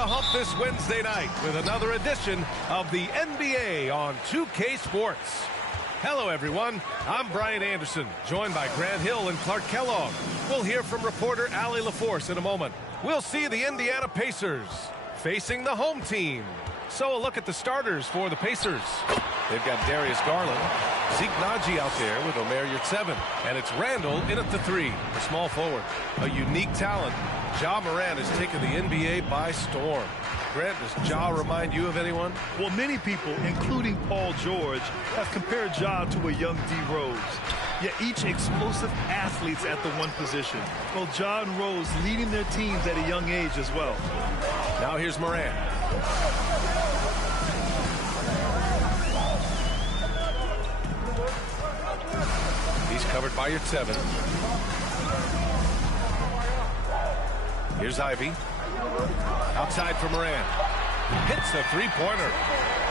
the hump this Wednesday night with another edition of the NBA on 2K Sports. Hello, everyone. I'm Brian Anderson, joined by Grant Hill and Clark Kellogg. We'll hear from reporter Allie LaForce in a moment. We'll see the Indiana Pacers facing the home team. So a look at the starters for the Pacers. They've got Darius Garland, Zeke Naji out there with Omer Yurtseven, and it's Randall in at the 3, the small forward. A unique talent. Ja Morant has taken the NBA by storm. Grant, does Ja remind you of anyone? Well, many people, including Paul George, have compared Ja to a young D. Rose. Yet each explosive athletes at the one position. Well, Ja and Rose leading their teams at a young age as well. Now here's Morant. He's covered by Yurtseven. Here's Ivy. Outside for Morant. Hits the three-pointer.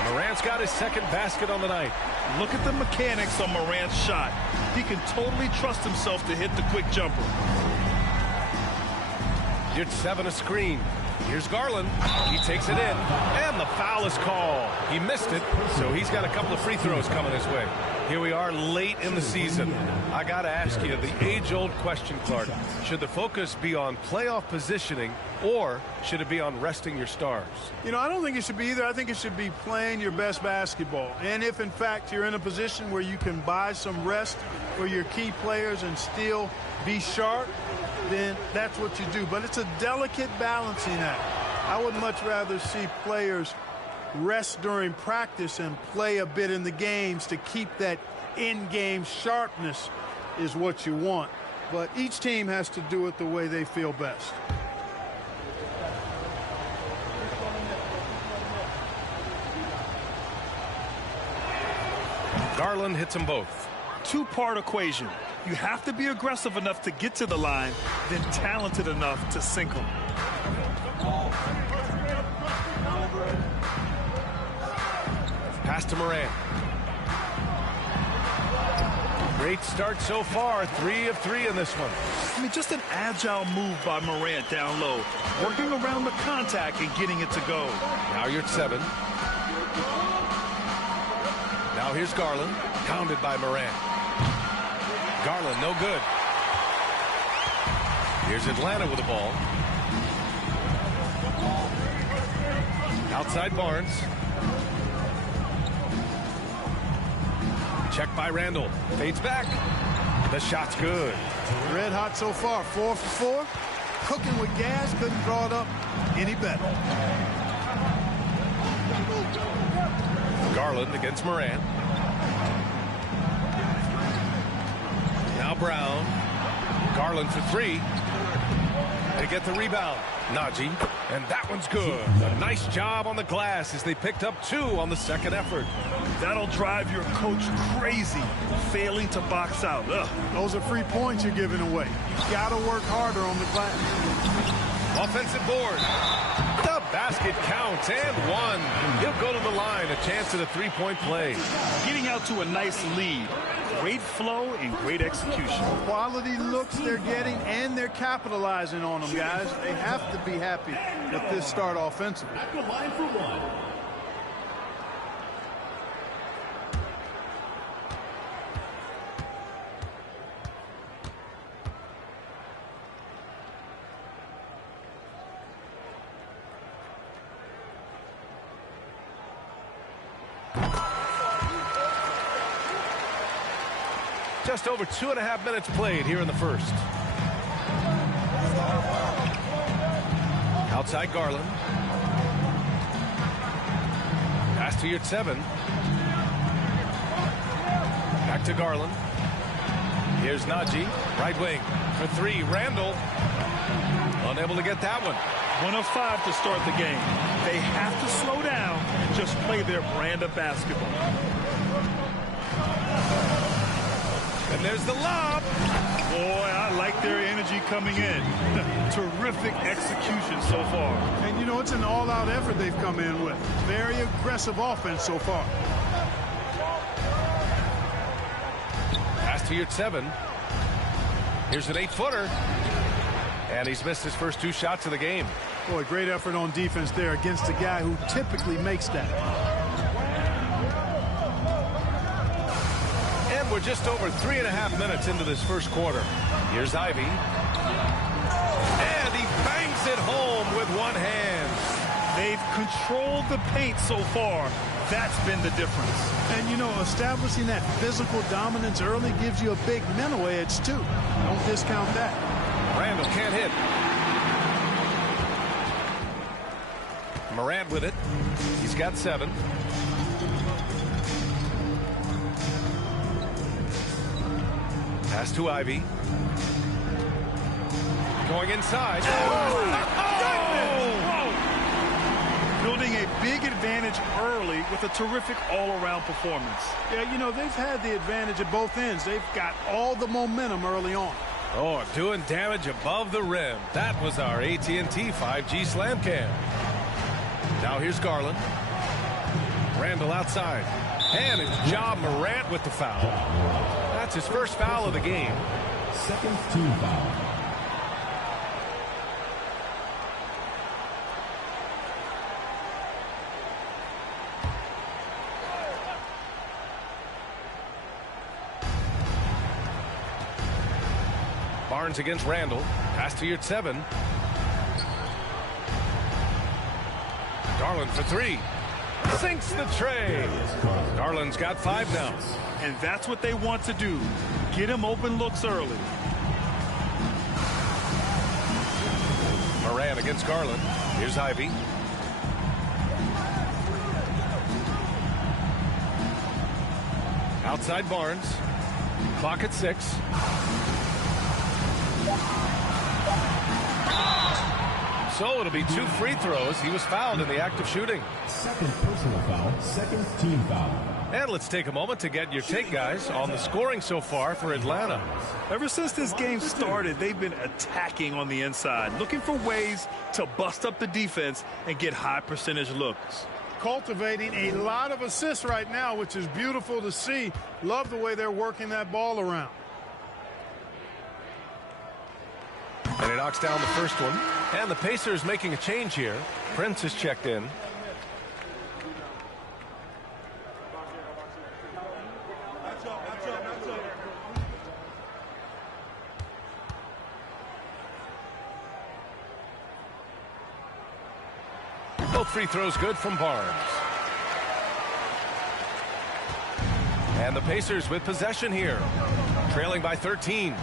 Morant's got his second basket on the night. Look at the mechanics on Morant's shot. He can totally trust himself to hit the quick jumper. Yurtseven a screen. Here's Garland. He takes it in. And the foul is called. He missed it, so he's got a couple of free throws coming his way. Here we are late in the season. I got to ask you the age-old question, Clark. Should the focus be on playoff positioning, or should it be on resting your stars? You know, I don't think it should be either. I think it should be playing your best basketball. And if, in fact, you're in a position where you can buy some rest for your key players and still be sharp, then that's what you do. But it's a delicate balancing act. I would much rather see players rest during practice and play a bit in the games to keep that in-game sharpness is what you want. But each team has to do it the way they feel best. Garland hits them both. Two-part equation. You have to be aggressive enough to get to the line, then talented enough to sink them. Pass to Morant. Great start so far. 3 of 3 in this one. I mean, just an agile move by Morant down low, working around the contact and getting it to go. Now you're at 7. Now here's Garland, pounded by Morant. Garland, no good. Here's Atlanta with the ball. Outside Barnes. Check by Randall. Fades back. The shot's good. Red hot so far. 4 for 4. Cooking with gas. Couldn't draw it up any better. Garland against Morant. Now Brown. Garland for 3. They get the rebound. Naji. And that one's good. A nice job on the glass as they picked up 2 on the second effort. That'll drive your coach crazy, failing to box out. Ugh. Those are free points you're giving away. You got to work harder on the glass. Offensive board. The basket counts and 1. He'll go to the line. A chance at a 3-point play. Getting out to a nice lead. Great flow and great execution. Quality looks they're getting, and they're capitalizing on them, guys. They have to be happy with this start offensively. At the line for 1. Just over 2.5 minutes played here in the first. Outside Garland. Pass to Yurtseven. Back to Garland. Here's Naji, right wing for 3. Randall unable to get that one. 1 of 5 to start the game. They have to slow down and just play their brand of basketball. And there's the lob. Boy, I like their energy coming in. Terrific execution so far. And, you know, it's an all-out effort they've come in with. Very aggressive offense so far. Pass to Yurtseven. Here's an 8-footer. And he's missed his first 2 shots of the game. Boy, great effort on defense there against a guy who typically makes that. And we're just over 3.5 minutes into this first quarter. Here's Ivy. And he bangs it home with one hand. They've controlled the paint so far. That's been the difference. And, you know, establishing that physical dominance early gives you a big mental edge, too. Don't discount that. Randall can't hit. Morant with it. He's got 7. Pass to Ivy. Going inside. Building a big advantage early with a terrific all-around performance. Yeah, you know, they've had the advantage at both ends. They've got all the momentum early on. Oh, doing damage above the rim. That was our AT&T 5G slam cam. Now here's Garland. Randall outside. And it's Ja Morant with the foul. That's his first foul of the game. Second team foul. Barnes against Randall. Pass to your 7. Garland for 3. Sinks the tray. Garland's got 5 now. And that's what they want to do. Get him open looks early. Morant against Garland. Here's Ivy. Outside Barnes. Clock at 6. So it'll be 2 free throws. He was fouled in the act of shooting. Second personal foul, second team foul. And let's take a moment to get your take, guys, on the scoring so far for Atlanta. Ever since this game started, they've been attacking on the inside, looking for ways to bust up the defense and get high percentage looks. Cultivating a lot of assists right now, which is beautiful to see. Love the way they're working that ball around. And he knocks down the first one. And the Pacers making a change here. Prince is checked in. Both free throws good from Barnes. And the Pacers with possession here. Trailing by 13.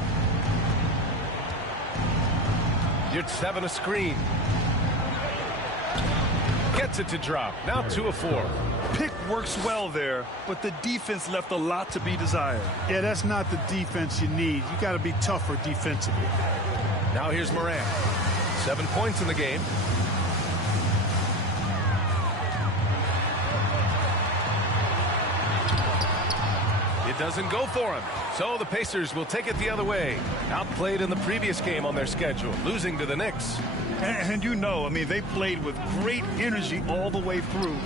You're 7 a screen. Gets it to drop. Now 2 of 4. Pick works well there, but the defense left a lot to be desired. Yeah, that's not the defense you need. You got to be tougher defensively. Now here's Morant. 7 points in the game. It doesn't go for him. So the Pacers will take it the other way. Outplayed in the previous game on their schedule, losing to the Knicks. And you know, I mean, they played with great energy all the way through.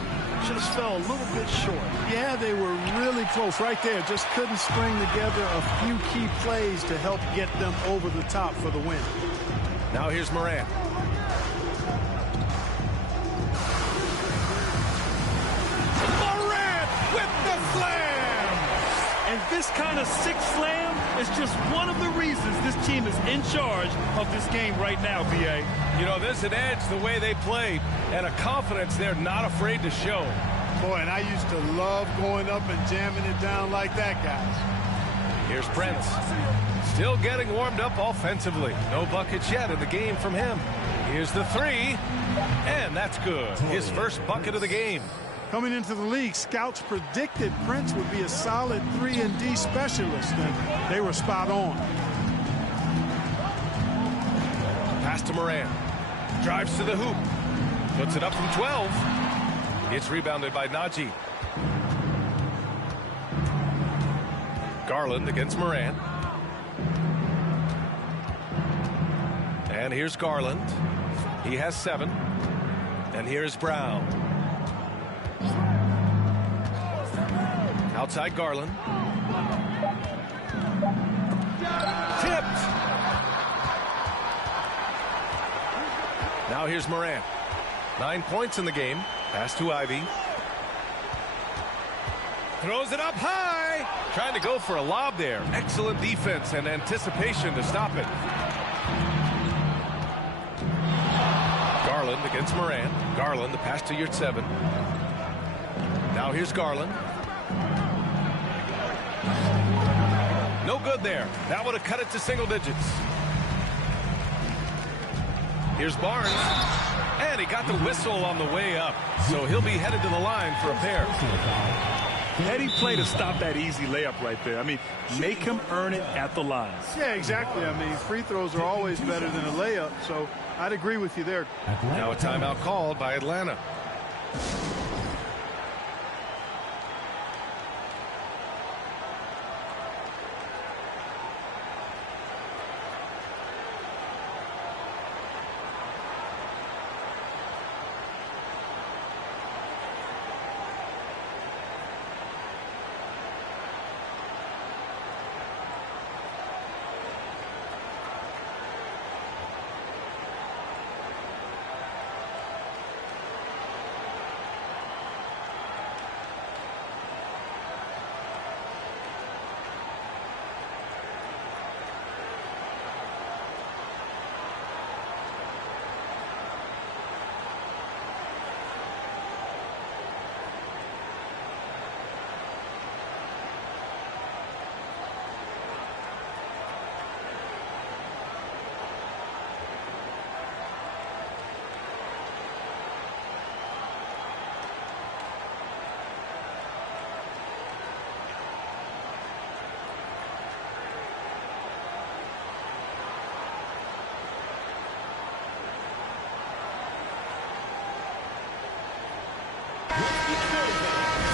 Just fell a little bit short. Yeah, they were really close right there. Just couldn't string together a few key plays to help get them over the top for the win. Now here's Morant. Morant with the slam! And this kind of sixth slam is just one of the reasons this team is in charge of this game right now, B.A. You know, there's an edge the way they played and a confidence they're not afraid to show. Boy, and I used to love going up and jamming it down like that, guys. Here's Prince. Still getting warmed up offensively. No buckets yet in the game from him. Here's the 3. And that's good. His first bucket of the game. Coming into the league, scouts predicted Prince would be a solid 3-and-D specialist, and they were spot on. Pass to Morant. Drives to the hoop. Puts it up from 12. It's rebounded by Najee. Garland against Morant. And here's Garland. He has 7. And here's Brown. Outside Garland. Tipped. Now here's Morant. 9 points in the game. Pass to Ivy. Throws it up high. Trying to go for a lob there. Excellent defense and anticipation to stop it. Garland against Morant. Garland, the pass to Yurtseven. Now here's Garland. No good there. That would have cut it to single digits. Here's Barnes. And he got the whistle on the way up. So he'll be headed to the line for a pair. Heady play to stop that easy layup right there. I mean, make him earn it at the line. Yeah, exactly. I mean, free throws are always better than a layup, so I'd agree with you there. Now a timeout called by Atlanta.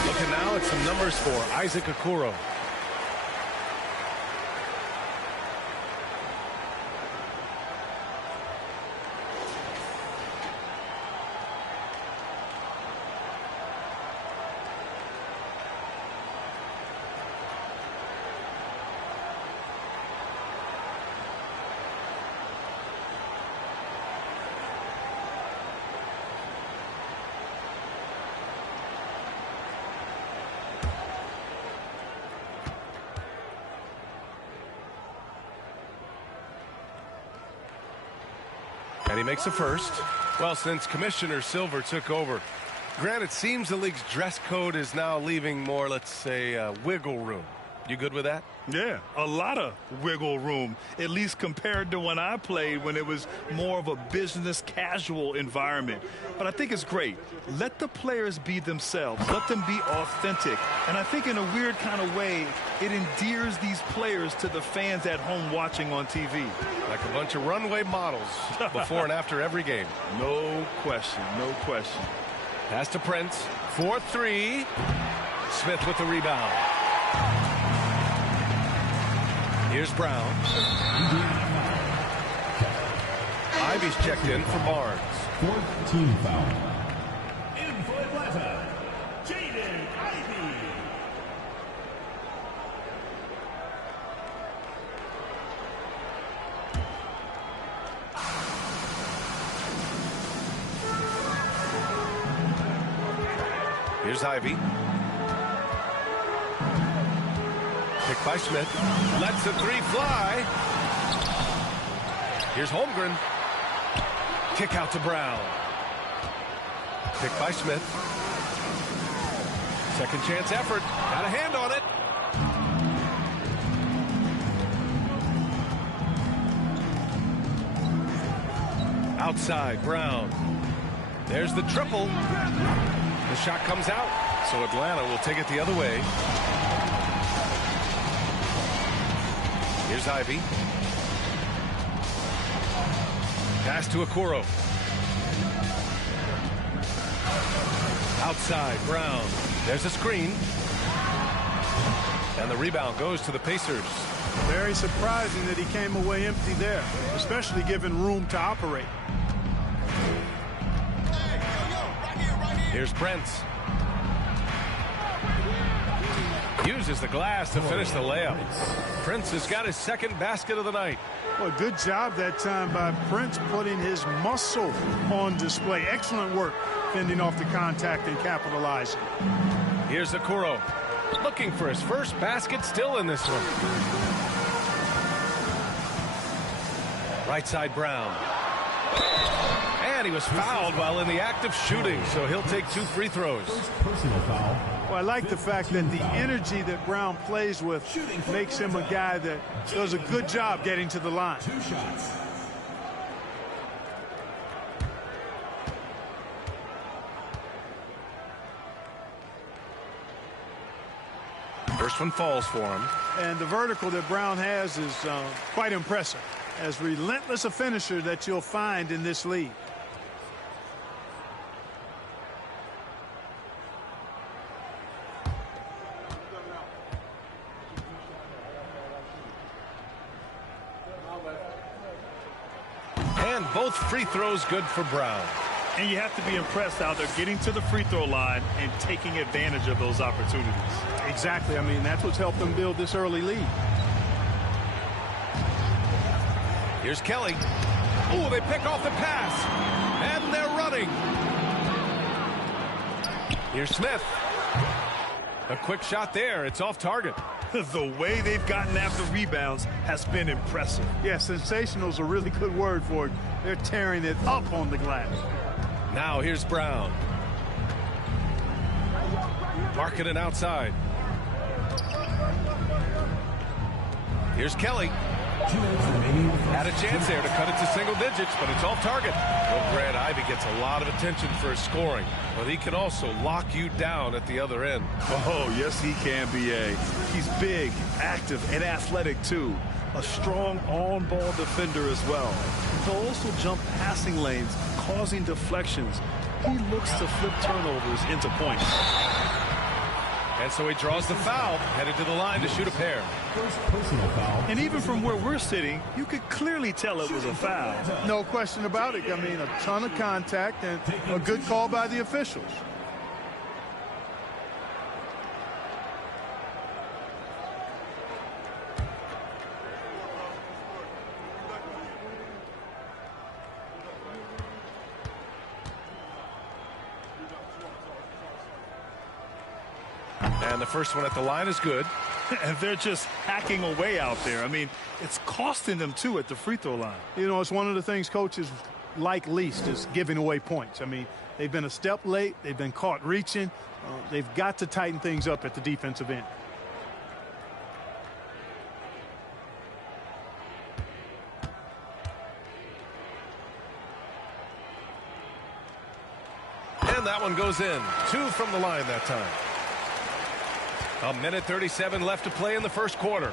Looking now at some numbers for Isaac Okoro. And he makes a first. Well, since Commissioner Silver took over, Grant, it seems the league's dress code is now leaving more, let's say, wiggle room. You good with that? Yeah, a lot of wiggle room, at least compared to when I played, when it was more of a business casual environment. But I think it's great. Let the players be themselves. Let them be authentic. And I think in a weird kind of way, it endears these players to the fans at home watching on TV. Like a bunch of runway models before and after every game. No question, no question. Pass to Prince. 4-3. Smith with the rebound. Here's Brown. Ivy's checked in for Barnes. 14 foul. In for Atlanta, Jaden Ivey. Here's Ivy. Pick by Smith. Lets the three fly. Here's Holmgren. Kick out to Brown. Pick by Smith. Second chance effort. Got a hand on it. Outside, Brown. There's the triple. The shot comes out, so Atlanta will take it the other way. Here's Ivy. Pass to Okoro. Outside, Brown. There's a screen. And the rebound goes to the Pacers. Very surprising that he came away empty there, especially given room to operate. Here's Prince. Uses the glass to finish the layup. Prince has got his second basket of the night. Well, good job that time by Prince putting his muscle on display. Excellent work fending off the contact and capitalizing. Here's Okoro looking for his first basket still in this one. Right side Brown. And he was fouled while in the act of shooting, so he'll take 2 free throws. Personal foul. Well, I like the fact that the energy that Brown plays with makes him a guy that does a good job getting to the line. 2 shots. First one falls for him. And the vertical that Brown has is quite impressive. As relentless a finisher that you'll find in this league. And both free throws good for Brown. And you have to be impressed out there getting to the free throw line and taking advantage of those opportunities. Exactly. I mean, that's what's helped them build this early lead. Here's Kelly. Oh, they pick off the pass. And they're running. Here's Smith. A quick shot there. It's off target. The way they've gotten after rebounds has been impressive. Yeah, sensational is a really good word for it. They're tearing it up on the glass. Now here's Brown. Marking it outside. Here's Kelly. 2 minutes remaining. Had a chance there to cut it to single digits, but it's off target. Well, Grant Ivey gets a lot of attention for his scoring, but he can also lock you down at the other end. Oh, yes, he can, B.A. He's big, active, and athletic, too. A strong on-ball defender as well. He'll also jump passing lanes, causing deflections. He looks to flip turnovers into points. And so he draws the foul, headed to the line to shoot a pair. First personal foul. And even from where we're sitting, you could clearly tell it was a foul. No question about it. I mean, a ton of contact and a good call by the officials. And the first one at the line is good. And they're just hacking away out there. I mean, it's costing them, too, at the free throw line. You know, it's one of the things coaches like least is giving away points. I mean, they've been a step late. They've been caught reaching. They've got to tighten things up at the defensive end. And that one goes in. 2 from the line that time. A minute 37 left to play in the first quarter.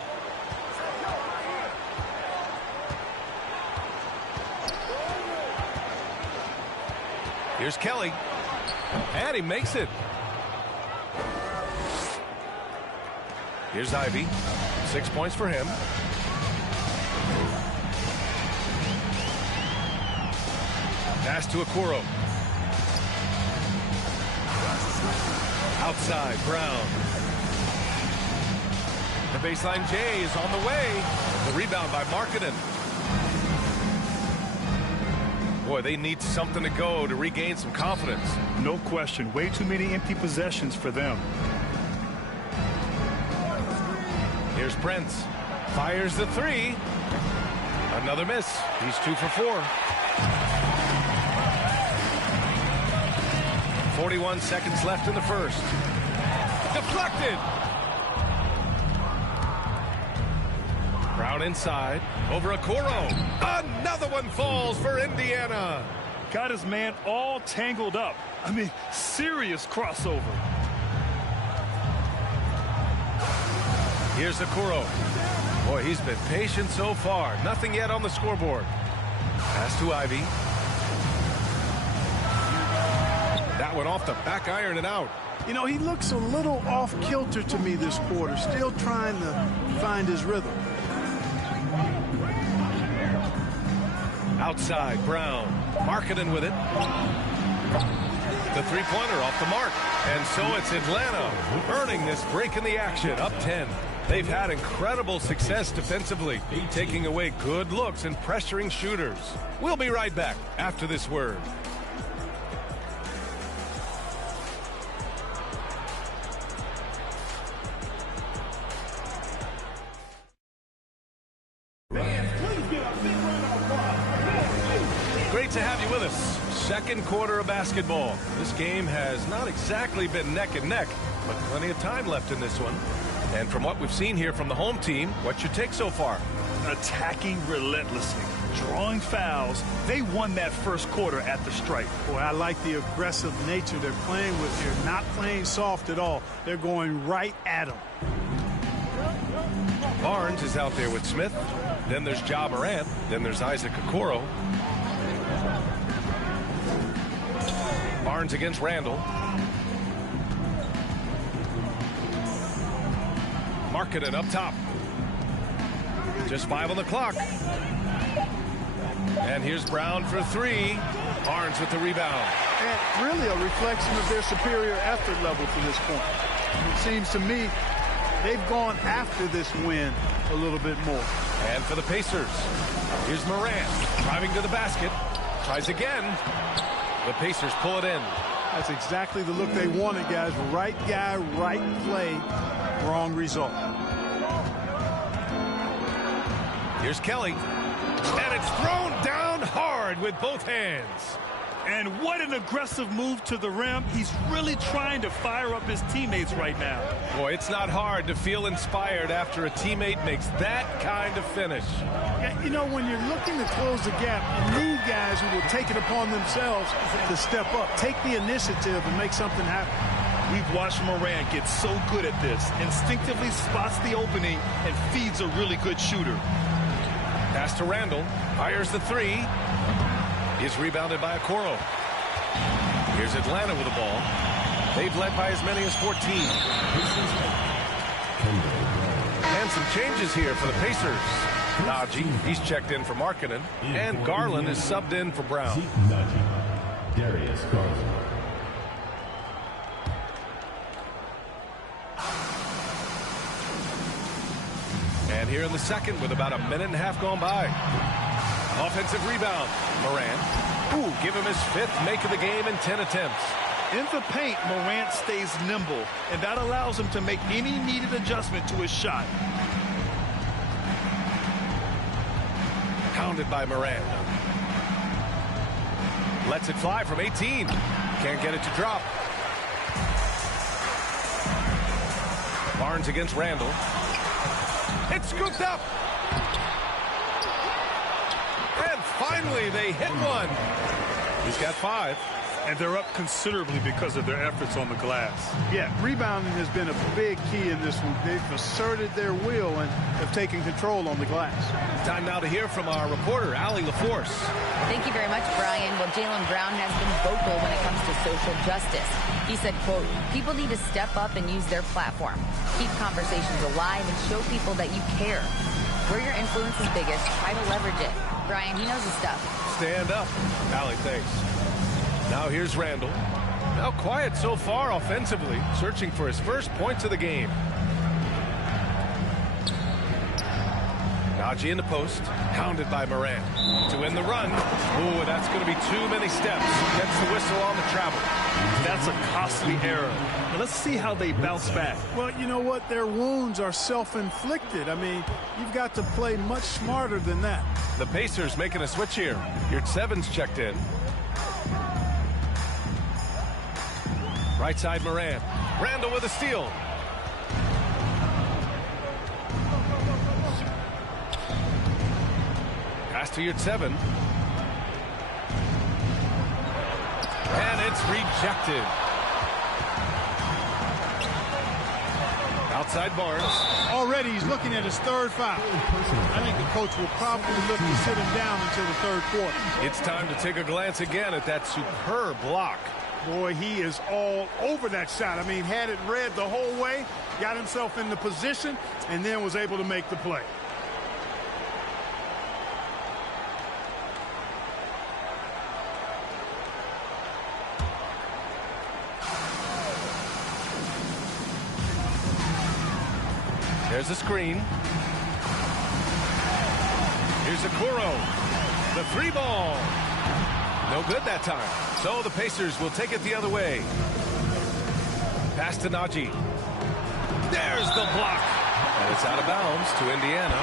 Here's Kelly. And he makes it. Here's Ivey. 6 points for him. Pass to Okoro. Outside, Brown. The baseline J is on the way. The rebound by Markkanen. Boy, they need something to go to regain some confidence. No question. Way too many empty possessions for them. Here's Prince. Fires the 3. Another miss. He's 2 for 4. 41 seconds left in the first. Deflected. Brown inside. Over Okoro. Another one falls for Indiana. Got his man all tangled up. I mean, serious crossover. Here's Okoro. Boy, he's been patient so far. Nothing yet on the scoreboard. Pass to Ivey. That one off the back iron and out. You know, he looks a little off kilter to me this quarter. Still trying to find his rhythm. Outside, Brown. Markkanen with it. The three-pointer off the mark. And so it's Atlanta earning this break in the action. Up 10. They've had incredible success defensively, taking away good looks and pressuring shooters. We'll be right back after this word. Great to have you with us. Second quarter of basketball. This game has not exactly been neck and neck, but plenty of time left in this one. And from what we've seen here from the home team, what's your take so far? Attacking relentlessly, drawing fouls. They won that first quarter at the stripe. Boy, I like the aggressive nature they're playing with here. Not playing soft at all. They're going right at them. Barnes is out there with Smith. Then there's Ja Morant. Then there's Isaac Okoro. Barnes against Randall. Markkanen up top. Just 5 on the clock. And here's Brown for 3. Barnes with the rebound. And really a reflection of their superior effort level to this point. It seems to me they've gone after this win a little bit more. And for the Pacers, here's Morant driving to the basket. Tries again. The Pacers pull it in. That's exactly the look they wanted, guys. Right guy, right play, wrong result. Here's Kelly. And it's thrown down hard with both hands. And what an aggressive move to the rim. He's really trying to fire up his teammates right now. Boy, it's not hard to feel inspired after a teammate makes that kind of finish. Yeah, you know, when you're looking to close the gap, you need guys who will take it upon themselves to step up, take the initiative and make something happen. We've watched Morant get so good at this. Instinctively spots the opening and feeds a really good shooter. Pass to Randall. Fires the 3. Is rebounded by Okoro. Here's Atlanta with the ball. They've led by as many as 14. And some changes here for the Pacers. Najee, he's checked in for Markkanen. And Garland is subbed in for Brown. Darius Garland. And here in the second with about a minute and a half gone by. Offensive rebound. Morant. Ooh, give him his 5th make of the game in 10 attempts. In the paint, Morant stays nimble, and that allows him to make any needed adjustment to his shot. Pounded by Morant. Lets it fly from 18. Can't get it to drop. Barnes against Randall. It's scooped up. And finally, they hit one. He's got 5. And they're up considerably because of their efforts on the glass. Yeah, rebounding has been a big key in this one. They've asserted their will and have taken control on the glass. Time now to hear from our reporter, Allie LaForce. Thank you very much, Brian. Well, Jaylen Brown has been vocal when it comes to social justice. He said, quote, people need to step up and use their platform. Keep conversations alive and show people that you care. Where your influence is biggest, try to leverage it. Brian, he knows his stuff. Stand up. Allie, thanks. Now here's Randall. Now quiet so far offensively, searching for his first points of the game. Najee in the post, hounded by Morant. To win the run. Ooh, that's going to be too many steps. Gets the whistle on the travel. That's a costly error. Now let's see how they bounce back. Well, you know what? Their wounds are self-inflicted. I mean, you've got to play much smarter than that. The Pacers making a switch here. Yurtsevens checked in. Right side Morant. Randall with a steal. Pass to Yurtseven. And it's rejected. Outside Barnes. Already he's looking at his 3rd foul. I think the coach will probably look to sit him down until the 3rd quarter. It's time to take a glance again at that superb block. Boy, he is all over that shot. I mean, had it read the whole way, got himself in the position, and then was able to make the play. There's a screen. Here's Okoro. The three ball. No good that time. So the Pacers will take it the other way. Pass to Najee. There's the block. And it's out of bounds to Indiana.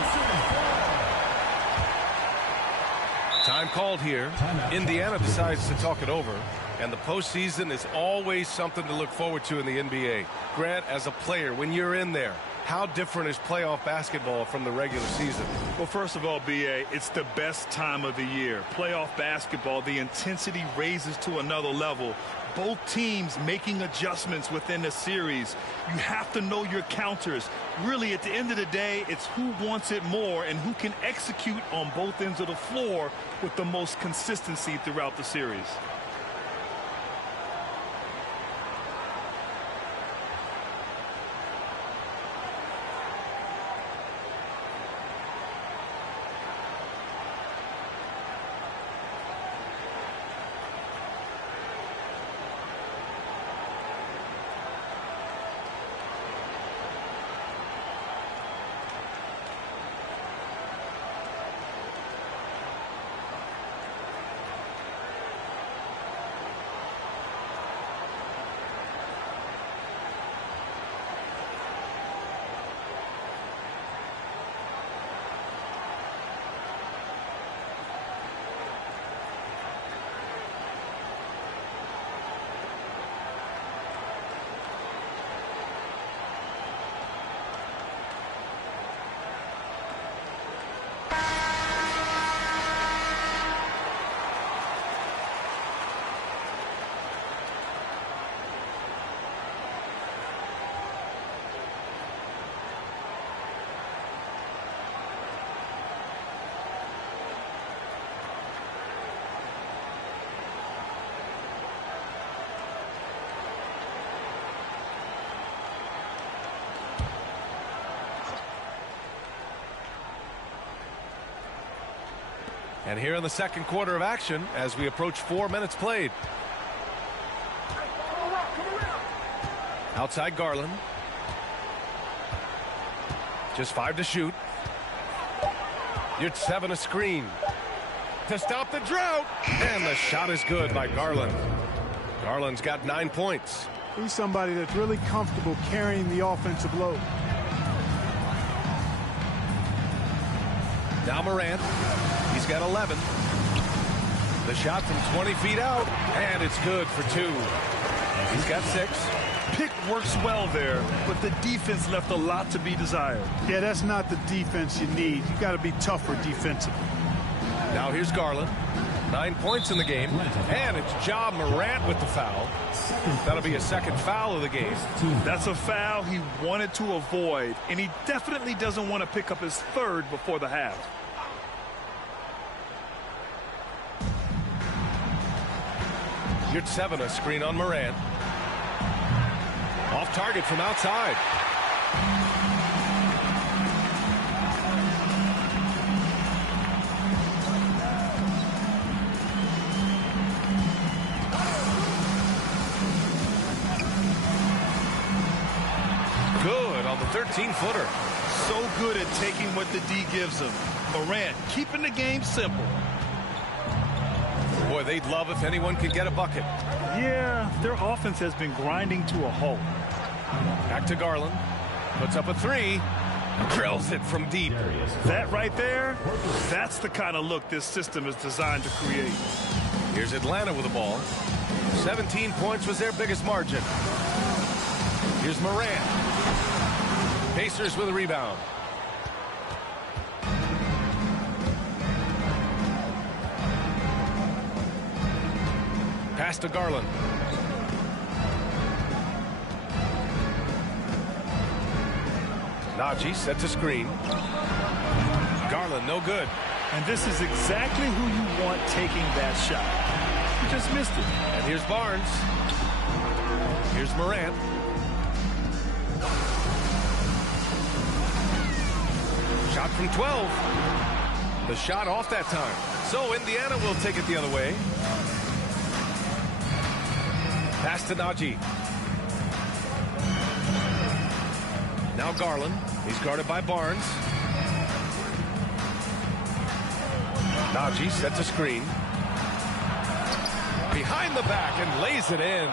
Time called here. Indiana decides to talk it over. And the postseason is always something to look forward to in the NBA. Grant, as a player, when you're in there, how different is playoff basketball from the regular season? Well, first of all, B.A., it's the best time of the year. Playoff basketball, the intensity raises to another level. Both teams making adjustments within the series. You have to know your counters. Really, at the end of the day, it's who wants it more and who can execute on both ends of the floor with the most consistency throughout the series. And here in the second quarter of action as we approach 4 minutes played. Outside Garland. Just 5 to shoot. You're 7 a screen. To stop the drought. And the shot is good by Garland. Garland's got 9 points. He's somebody that's really comfortable carrying the offensive load. Now Morant. He's got 11. The shot from 20 feet out, and it's good for 2. He's got 6. Pick works well there, but the defense left a lot to be desired. Yeah, that's not the defense you need. You got to be tougher defensively. Now here's Garland. 9 points in the game, and it's Ja Morant with the foul. That'll be a second foul of the game. That's a foul he wanted to avoid, and he definitely doesn't want to pick up his third before the half. You're 7 a screen on Morant. Off target from outside. Good on the 13-footer. So good at taking what the D gives him. Morant keeping the game simple. Boy, they'd love if anyone could get a bucket. Yeah, their offense has been grinding to a halt. Back to Garland. Puts up a 3. Drills it from deep. That right there, that's the kind of look this system is designed to create. Here's Atlanta with the ball. 17 points was their biggest margin. Here's Morant. Pacers with a rebound. Pass to Garland. Najee set to screen. Garland no good. And this is exactly who you want taking that shot. You just missed it. And here's Barnes. Here's Morant. Shot from 12. The shot off that time. So Indiana will take it the other way. Pass to Najee. Now Garland. He's guarded by Barnes. Najee sets a screen. Behind the back and lays it in.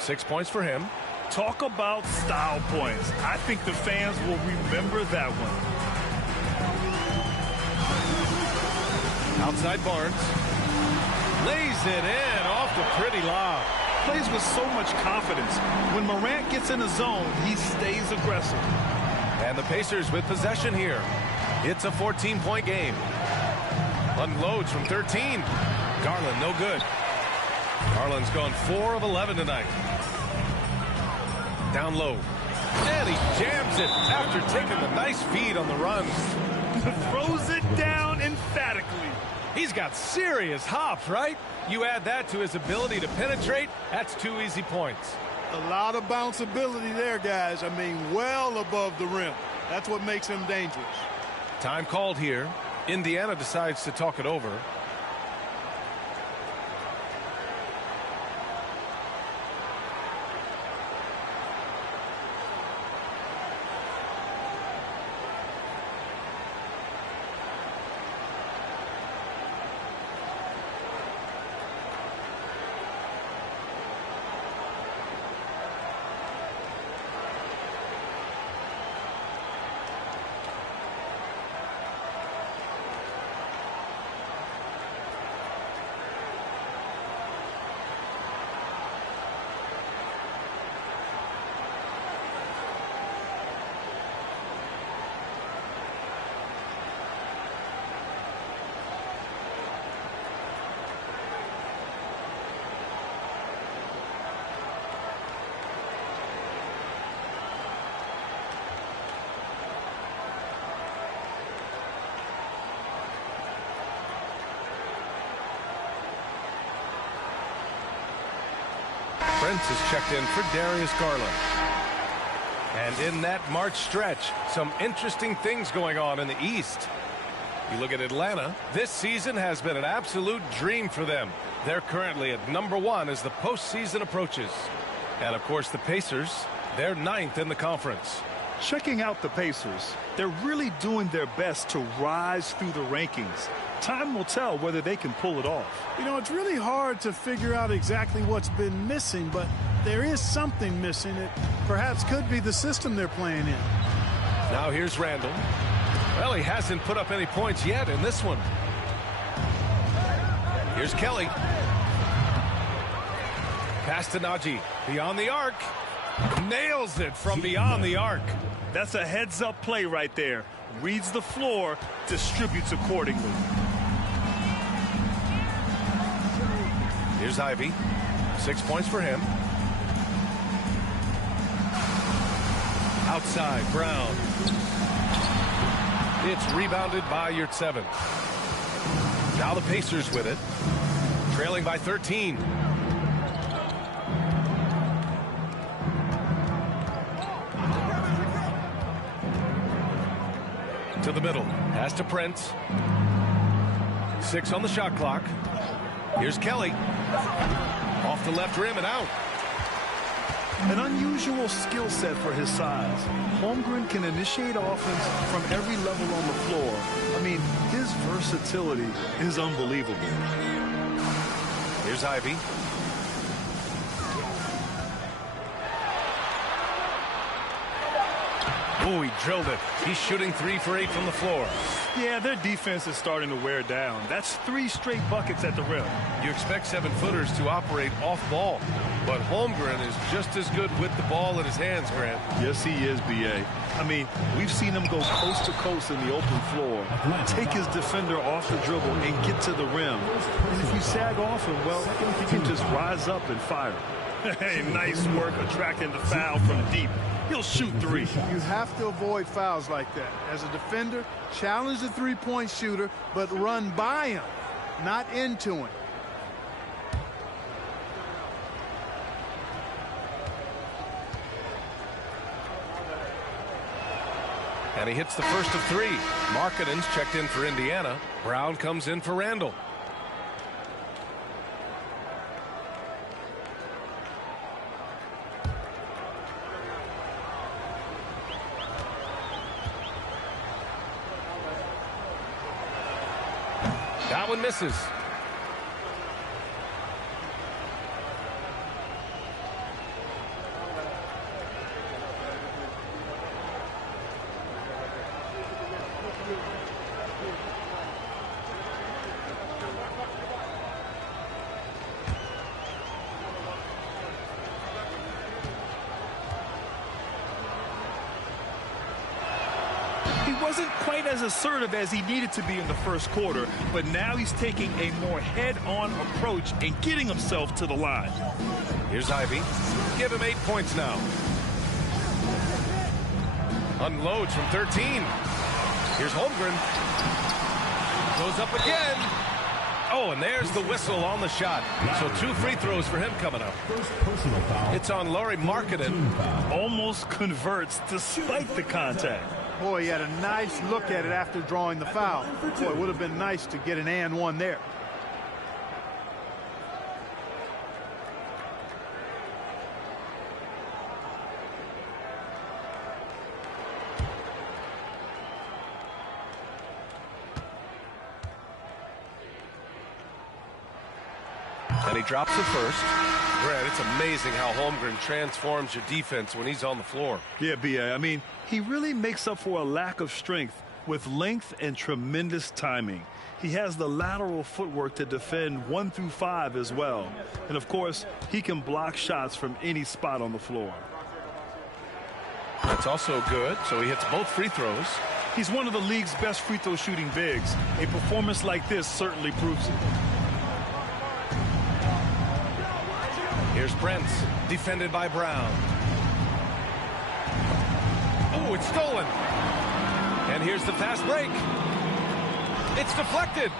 6 points for him. Talk about style points. I think the fans will remember that one. Outside Barnes. Lays it in off the pretty lob. Plays with so much confidence. When Morant gets in the zone, he stays aggressive. And the Pacers with possession here. It's a 14-point game. Unloads from 13. Garland no good. Garland's gone 4 of 11 tonight. Down low. And he jams it after taking the nice feed on the run. Throws it down emphatically. He's got serious hops, right? You add that to his ability to penetrate, that's 2 easy points. A lot of bounceability there, guys. I mean, well above the rim. That's what makes him dangerous. Time called here. Indiana decides to talk it over. Prince is checked in for Darius Garland. And in that March stretch, some interesting things going on in the East. You look at Atlanta, this season has been an absolute dream for them. They're currently at #1 as the postseason approaches. And of course the Pacers, they're 9th in the conference. Checking out the Pacers, they're really doing their best to rise through the rankings. Time will tell whether they can pull it off. You know, it's really hard to figure out exactly what's been missing, but there is something missing. It perhaps could be the system they're playing in. Now here's Randall. Well, he hasn't put up any points yet in this one. Here's Kelly. Pass to Najee. Beyond the arc. Nails it from beyond the arc. That's a heads-up play right there. Reads the floor, distributes accordingly. Here's Ivy. 6 points for him. Outside, Brown. It's rebounded by Yurtseven. Now the Pacers with it. Trailing by 13. To the middle. Pass to Prince. 6 on the shot clock. Here's Kelly. Off the left rim and out. An unusual skill set for his size. Holmgren can initiate offense from every level on the floor. I mean, his versatility is unbelievable. Here's Ivy. Oh, he drilled it. He's shooting 3 for 8 from the floor. Yeah, their defense is starting to wear down. That's 3 straight buckets at the rim. You expect 7-footers to operate off ball, but Holmgren is just as good with the ball in his hands, Grant. Yes, he is, B.A. I mean, we've seen him go coast to coast in the open floor, take his defender off the dribble and get to the rim. And if you sag off him, well, he can just rise up and fire. Hey, nice work attracting the foul from deep. He'll shoot 3. You have to avoid fouls like that. As a defender, challenge the three-point shooter, but run by him, not into him. And he hits the first of 3. Markkanen's checked in for Indiana. Brown comes in for Randall. That one misses. He wasn't quite as assertive as he needed to be in the first quarter, but now he's taking a more head-on approach and getting himself to the line. Here's Ivy. Give him 8 points now. Unloads from 13. Here's Holmgren. Goes up again. Oh, and there's the whistle on the shot. So 2 free throws for him coming up. First personal foul. It's on Laurie Markkanen. Almost converts despite the contact. Boy, he had a nice look at it after drawing the foul. Boy, it would have been nice to get an and one there. And he drops it first. Grant, it's amazing how Holmgren transforms your defense when he's on the floor. Yeah, B.A. I mean, he really makes up for a lack of strength with length and tremendous timing. He has the lateral footwork to defend 1 through 5 as well. And, of course, he can block shots from any spot on the floor. That's also good, so he hits both free throws. He's one of the league's best free throw shooting bigs. A performance like this certainly proves it. Here's Prince, defended by Brown. Oh, it's stolen. And here's the fast break. It's deflected.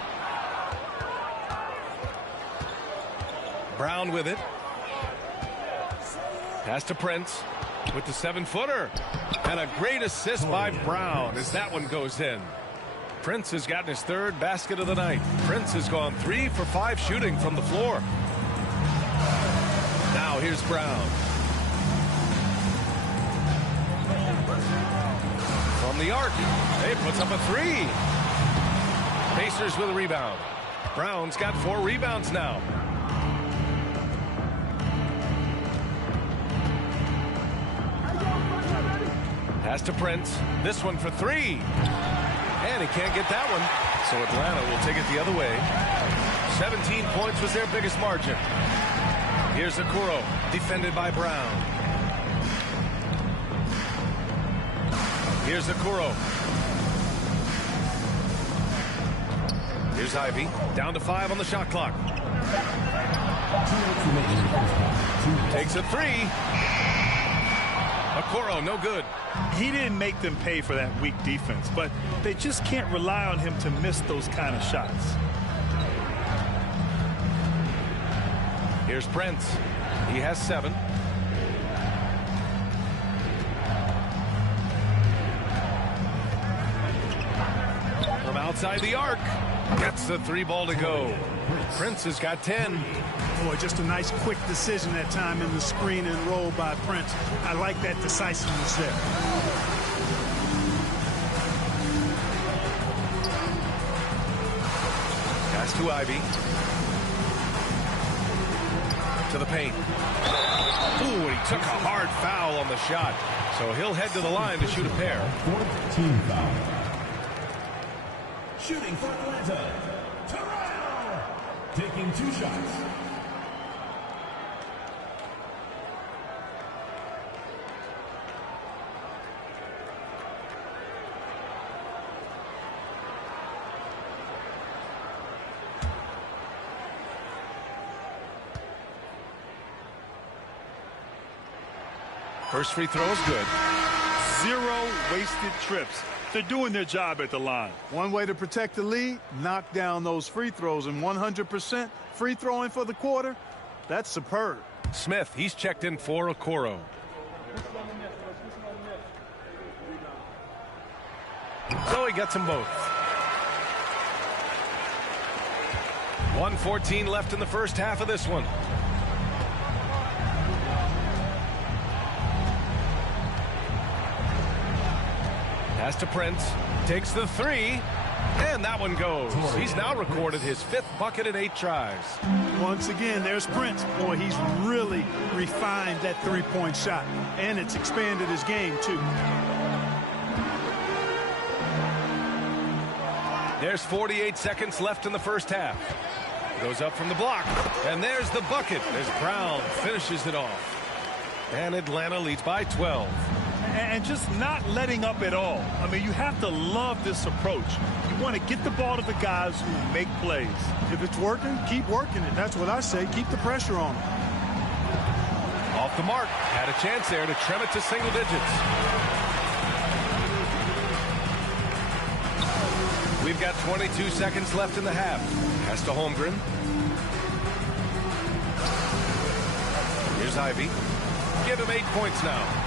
Brown with it. Pass to Prince with the 7-footer. And a great assist by Brown as that one goes in. Prince has gotten his 3rd basket of the night. Prince has gone 3 for 5 shooting from the floor. Now here's Brown. From the arc. He puts up a 3. Pacers with a rebound. Brown's got 4 rebounds now. Pass to Prince. This one for 3. And he can't get that one. So Atlanta will take it the other way. 17 points was their biggest margin. Here's Okoro, defended by Brown. Here's Okoro. Here's Ivy, down to 5 on the shot clock. Takes a 3. Okoro, no good. He didn't make them pay for that weak defense, but they just can't rely on him to miss those kind of shots. Here's Prince. He has 7. From outside the arc. Gets the 3 ball to go. Prince has got 10. Boy, just a nice quick decision that time in the screen and roll by Prince. I like that decisiveness there. Pass to Ivy. To the paint. Ooh, and he took a hard foul on the shot. So he'll head to the line to shoot a pair. 4th team foul. Shooting for Atlanta. Terrell. Taking 2 shots. First free throw is good. 0 wasted trips. They're doing their job at the line. One way to protect the lead, knock down those free throws, and 100% free throwing for the quarter, that's superb. Smith, he's checked in for Okoro. So he gets them both. 1:14 left in the first half of this one. Pass to Prince. Takes the 3. And that one goes. He's now recorded his 5th bucket in 8 tries. Once again, there's Prince. Boy, he's really refined that three-point shot, and it's expanded his game, too. There's 48 seconds left in the first half. Goes up from the block, and there's the bucket. There's Brown, finishes it off. And Atlanta leads by 12. And just not letting up at all. I mean, you have to love this approach. You want to get the ball to the guys who make plays. If it's working, keep working it. That's what I say. Keep the pressure on them. Off the mark. Had a chance there to trim it to single digits. We've got 22 seconds left in the half. Pass to Holmgren. Here's Ivy. Give him 8 points now.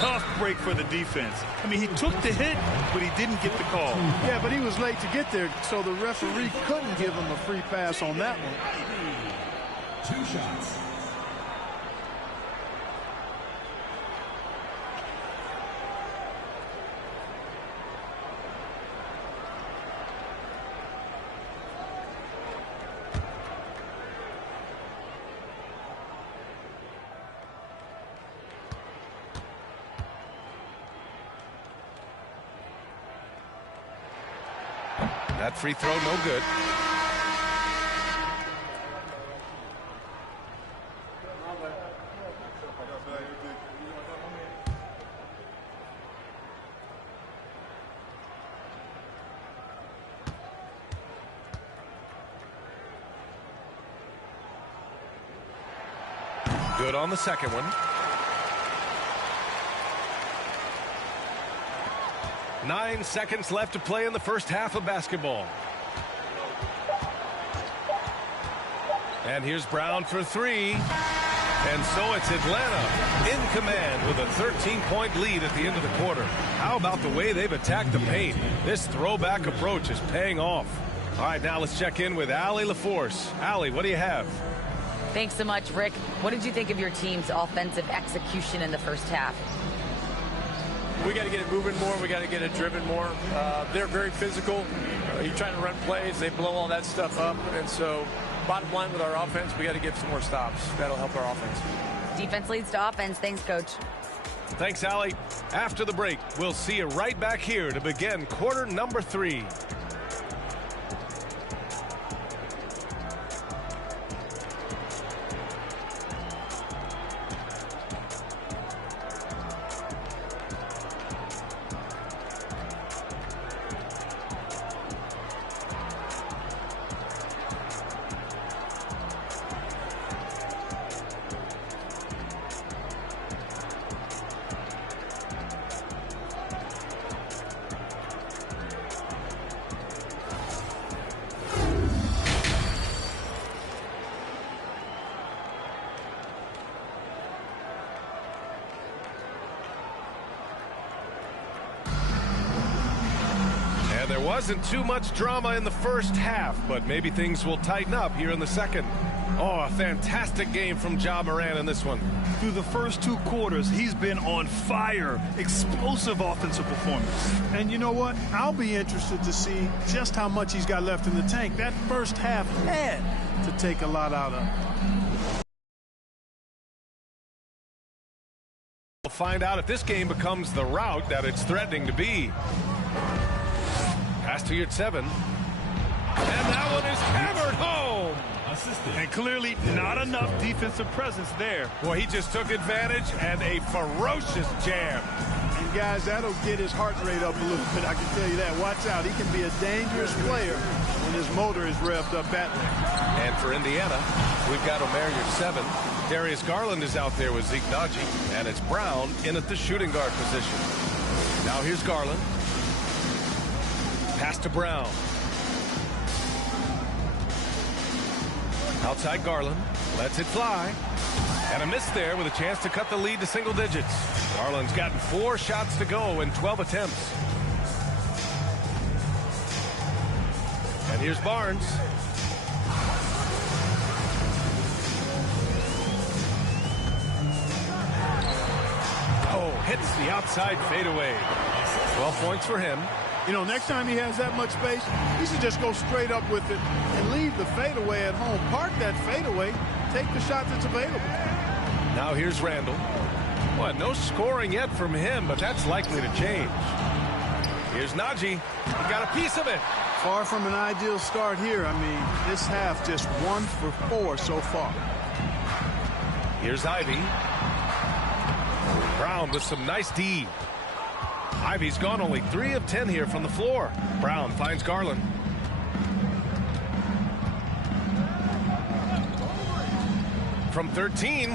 Tough break for the defense. I mean, he took the hit, but he didn't get the call. Yeah, but he was late to get there, so the referee couldn't give him a free pass on that one. 2 shots. That free throw, no good. Good on the second one. 9 seconds left to play in the first half of basketball. And here's Brown for 3. And so it's Atlanta in command with a 13-point lead at the end of the quarter. How about the way they've attacked the paint? This throwback approach is paying off. All right, now let's check in with Allie LaForce. Allie, what do you have? Thanks so much, Rick. What did you think of your team's offensive execution in the first half? We got to get it moving more. We got to get it driven more. They're very physical. You're trying to run plays. They blow all that stuff up. And so bottom line with our offense, we got to get some more stops. That'll help our offense. Defense leads to offense. Thanks, Coach. Thanks, Allie. After the break, we'll see you right back here to begin quarter number 3. There wasn't too much drama in the first half, but maybe things will tighten up here in the second. Oh, a fantastic game from Ja Morant in this one. Through the first 2 quarters, he's been on fire. Explosive offensive performance. And you know what? I'll be interested to see just how much he's got left in the tank. That first half had to take a lot out of him. We'll find out if this game becomes the rout that it's threatening to be. Pass to your 7. And that one is hammered home. And clearly not enough defensive presence there. Boy, he just took advantage and a ferocious jam. And guys, that'll get his heart rate up a little bit. I can tell you that. Watch out. He can be a dangerous player when his motor is revved up that way. And for Indiana, we've got Omer, your 7. Darius Garland is out there with Zeke Nnaji. And it's Brown in at the shooting guard position. Now here's Garland. Pass to Brown. Outside Garland. Lets it fly. And a miss there with a chance to cut the lead to single digits. Garland's gotten 4 shots to go in 12 attempts. And here's Barnes. Oh, hits the outside fadeaway. 12 points for him. You know, next time he has that much space, he should just go straight up with it and leave the fadeaway at home. Park that fadeaway, take the shot that's available. Now here's Randall. Well, no scoring yet from him, but that's likely to change. Here's Najee. He got a piece of it. Far from an ideal start here. I mean, this half just 1 for 4 so far. Here's Ivy. Brown with some nice D. Ivy's gone only 3 of 10 here from the floor. Brown finds Garland. From 13,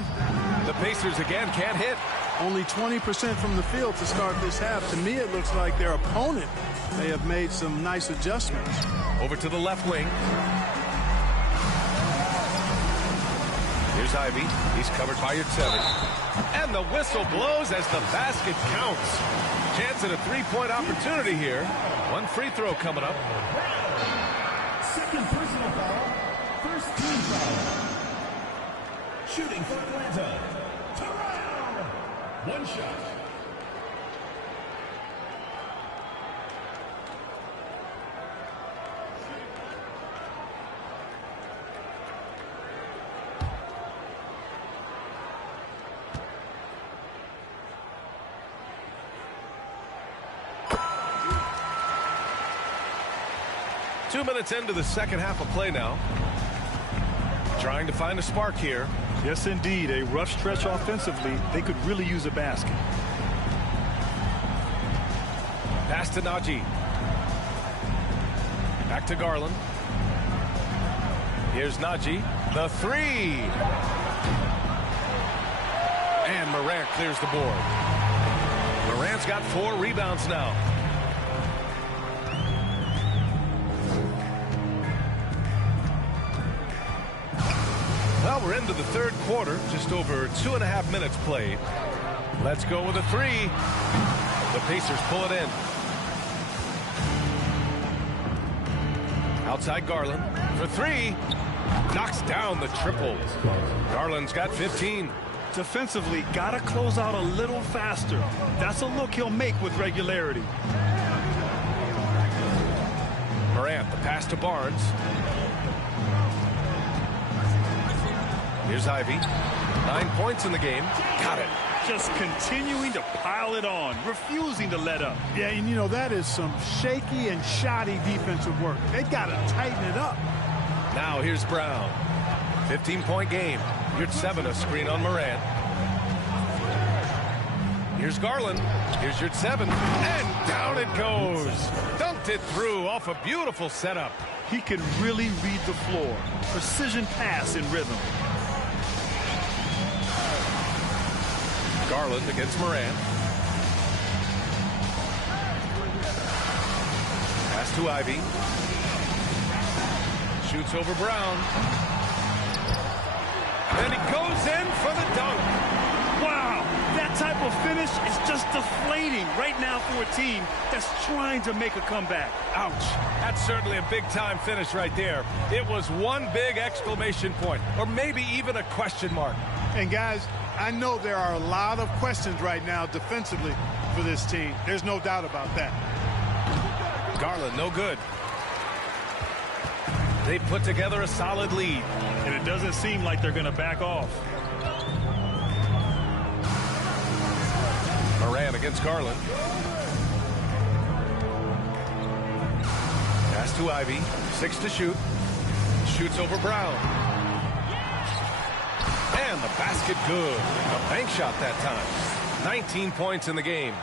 the Pacers again can't hit. Only 20% from the field to start this half. To me, it looks like their opponent may have made some nice adjustments. Over to the left wing. Here's Ivy. He's covered by Yurtseven. And the whistle blows as the basket counts. Chance at a three-point opportunity here. One free throw coming up. Second personal foul. First team foul. Shooting for Atlanta. Terrell. One shot. Two minutes into the second half of play now. Trying to find a spark here. Yes, indeed. A rough stretch offensively. They could really use a basket. Pass to Najee. Back to Garland. Here's Najee. The three. And Morant clears the board. Morant's got 4 rebounds now. Well, we're into the third quarter, just over 2.5 minutes played. Let's go with a three. The Pacers pull it in. Outside Garland for 3. Knocks down the triple. Garland's got 15. Defensively, got to close out a little faster. That's a look he'll make with regularity. Morant, the pass to Barnes. Here's Ivy. 9 points in the game. Got it. Just continuing to pile it on, refusing to let up. Yeah, and you know, that is some shaky and shoddy defensive work. They got to tighten it up. Now here's Brown. 15-point game. Yurtseven, a screen on Morant. Here's Garland. Here's Yurtseven. And down it goes. Dunked it through off a beautiful setup. He can really read the floor. Precision pass in rhythm. Garland against Morant. Pass to Ivy. Shoots over Brown. And he goes in for the dunk. Wow, that type of finish is just deflating right now for a team that's trying to make a comeback. Ouch. That's certainly a big-time finish right there. It was one big exclamation point, or maybe even a question mark. And guys, I know there are a lot of questions right now defensively for this team. There's no doubt about that. Garland, no good. They put together a solid lead. And it doesn't seem like they're going to back off. Morant against Garland. Pass to Ivy. 6 to shoot. Shoots over Brown. And the basket good. A bank shot that time. 19 points in the game.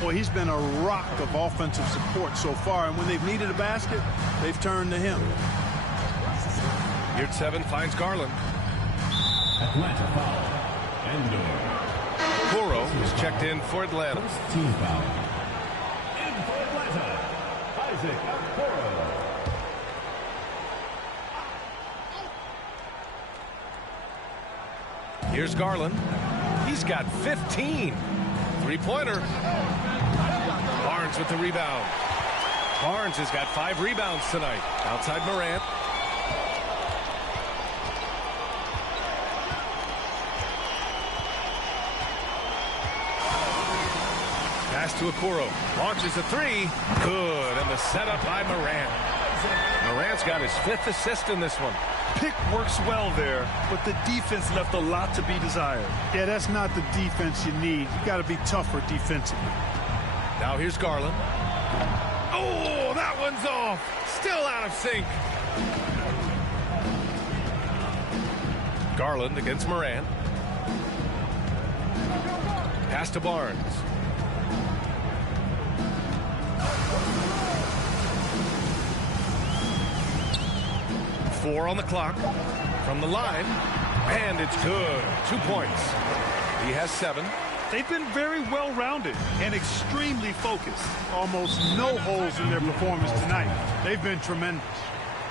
Boy, he's been a rock of offensive support so far, and when they've needed a basket, they've turned to him. Yurtseven finds Garland. Atlanta foul. Endor. Kuro is checked in for Atlanta. First team foul. In for Atlanta. Isaac Okoro. Here's Garland. He's got 15. Three-pointer. Barnes with the rebound. Barnes has got 5 rebounds tonight. Outside Morant. Pass to Okoro. Launches a three. Good. And the setup by Morant. Morant's got his 5th assist in this one. Pick works well there, but the defense left a lot to be desired. Yeah, that's not the defense you need. You got to be tougher defensively. Now here's Garland. Oh, that one's off. Still out of sync. Garland against Morant. Pass to Barnes. Four on the clock. From the line. And it's good. 2 points. He has 7. They've been very well-rounded and extremely focused. Almost no holes in their performance tonight. They've been tremendous.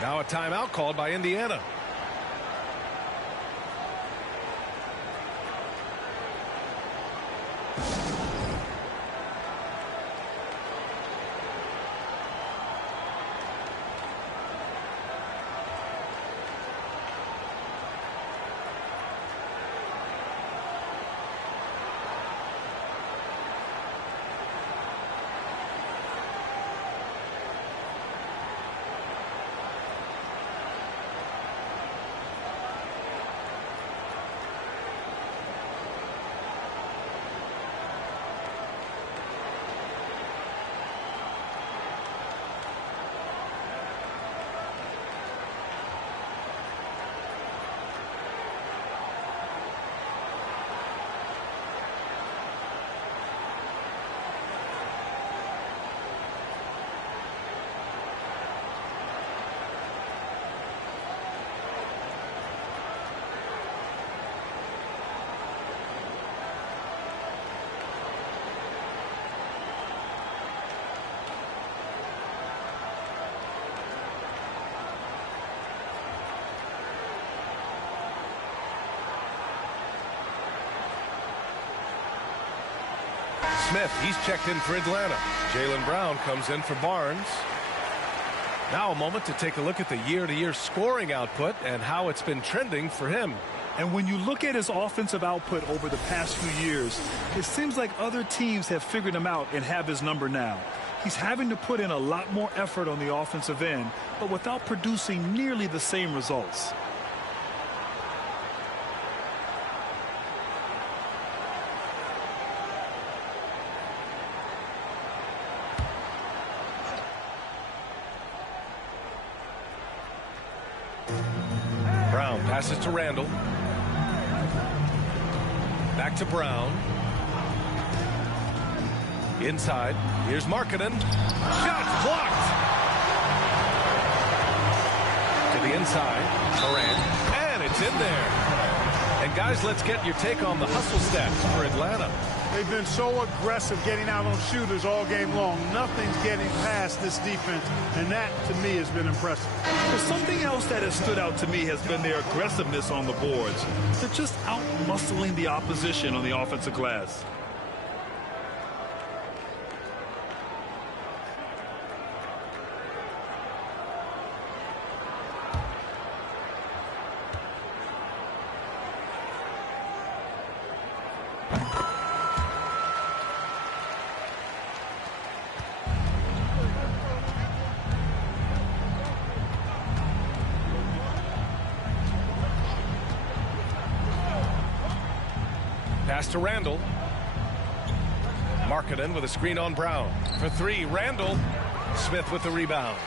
Now a timeout called by Indiana. Smith, he's checked in for Atlanta. Jaylen Brown comes in for Barnes. Now a moment to take a look at the year-to-year scoring output and how it's been trending for him. And when you look at his offensive output over the past few years, it seems like other teams have figured him out and have his number now. He's having to put in a lot more effort on the offensive end, but without producing nearly the same results. Brown passes to Randall. Back to Brown. Inside. Here's Markkanen. Shot blocked. To the inside. Morant. And it's in there. And guys, let's get your take on the hustle stats for Atlanta. They've been so aggressive getting out on shooters all game long. Nothing's getting past this defense, and that, to me, has been impressive. But something else that has stood out to me has been their aggressiveness on the boards. They're just out-muscling the opposition on the offensive glass. Pass to Randall. Markkanen with a screen on Brown. For three, Randall. Smith with the rebound.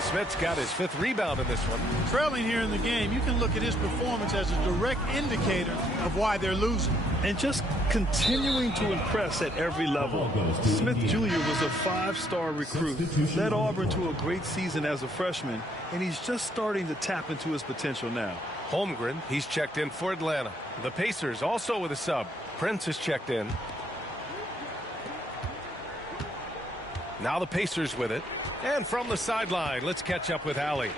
Smith's got his 5th rebound in this one. Trailing here in the game, you can look at his performance as a direct indicator of why they're losing. And just continuing to impress at every level. Smith Jr. was a 5-star recruit, led Auburn to a great season as a freshman, and he's just starting to tap into his potential now. Holmgren, he's checked in for Atlanta. The Pacers also with a sub. Prince is checked in. Now the Pacers with it. And from the sideline, let's catch up with Allie.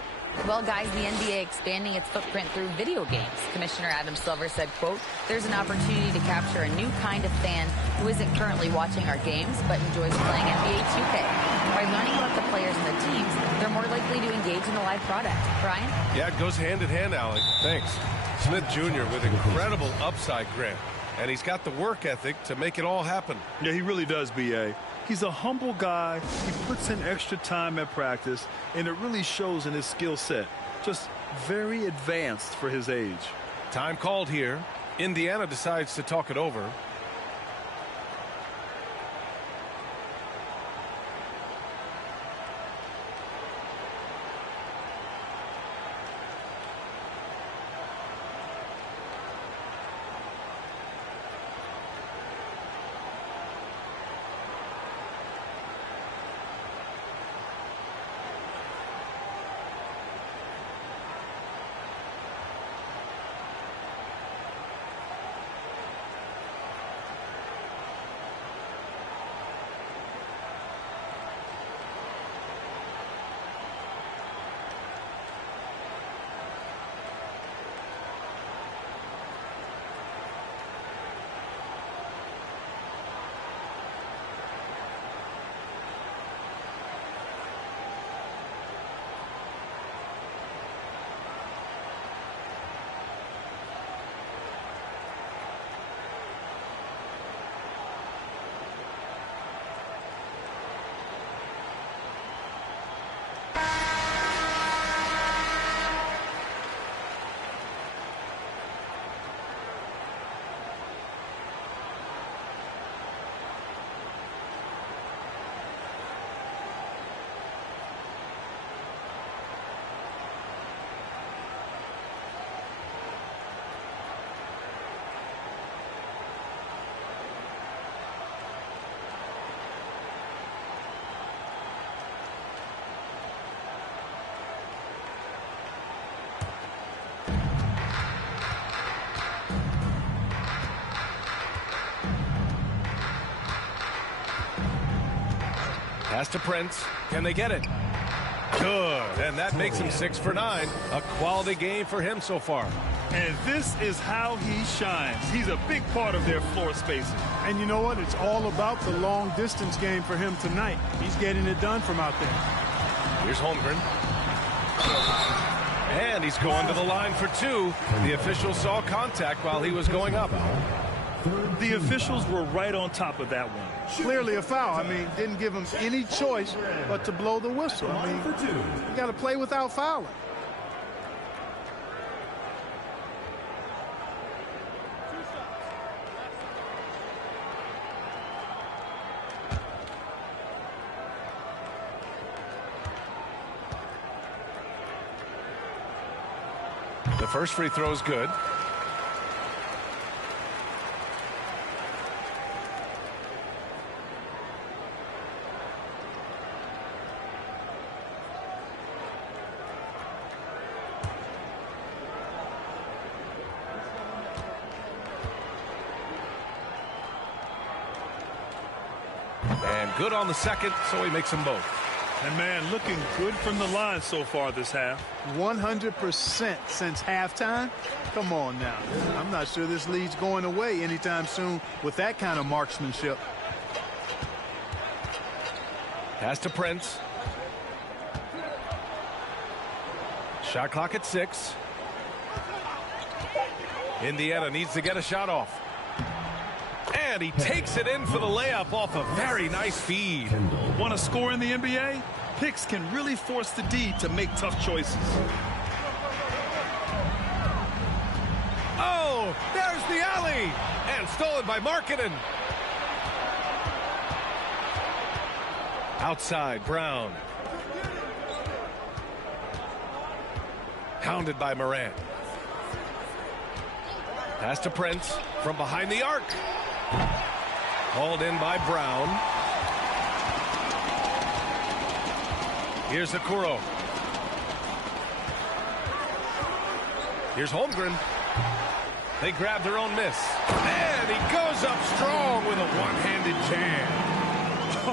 Well, guys, the NBA expanding its footprint through video games. Commissioner Adam Silver said, quote, there's an opportunity to capture a new kind of fan who isn't currently watching our games but enjoys playing NBA 2K. By learning about the players and the teams, they're more likely to engage in the live product. Brian? Yeah, it goes hand in hand, Allie. Thanks. Smith Jr. with incredible upside grip. And he's got the work ethic to make it all happen. Yeah, he really does, B.A. He's a humble guy. He puts in extra time at practice, and it really shows in his skill set. Just very advanced for his age. Time called here. Indiana decides to talk it over. Pass to Prince. Can they get it? Good. And that makes him 6 for 9. A quality game for him so far. And this is how he shines. He's a big part of their floor spacing. And you know what? It's all about the long distance game for him tonight. He's getting it done from out there. Here's Holmgren. And he's going to the line for 2. The official saw contact while he was going up. The officials were right on top of that one. Clearly a foul. I mean, didn't give him any choice but to blow the whistle. I mean, you got to play without fouling. The first free throw is good. And good on the second, so he makes them both. And, man, looking good from the line so far this half. 100% since halftime. Come on now. I'm not sure this lead's going away anytime soon with that kind of marksmanship. Pass to Prince. Shot clock at 6. Indiana needs to get a shot off. And he takes it in for the layup off a very nice feed. Want to score in the NBA? Picks can really force the D to make tough choices. Oh, there's the alley. And stolen by Markkanen. Outside, Brown. Hounded by Morant. Pass to Prince from behind the arc. Hauled in by Brown. Here's Okoro. Here's Holmgren. They grab their own miss. And he goes up strong with a one-handed jam.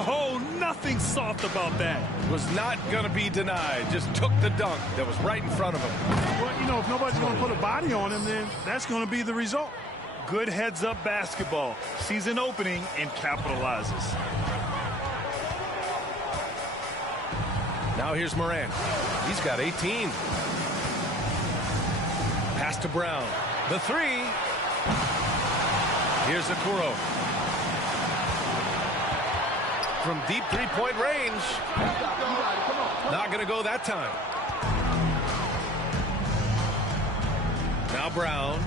Oh, nothing soft about that. Was not going to be denied. Just took the dunk that was right in front of him. Well, you know, if nobody's going to put a body on him, then that's going to be the result. Good heads-up basketball. Sees an opening and capitalizes. Now here's Morant. He's got 18. Pass to Brown. The three. Here's Okoro. From deep three-point range. Not going to go that time. Now Brown.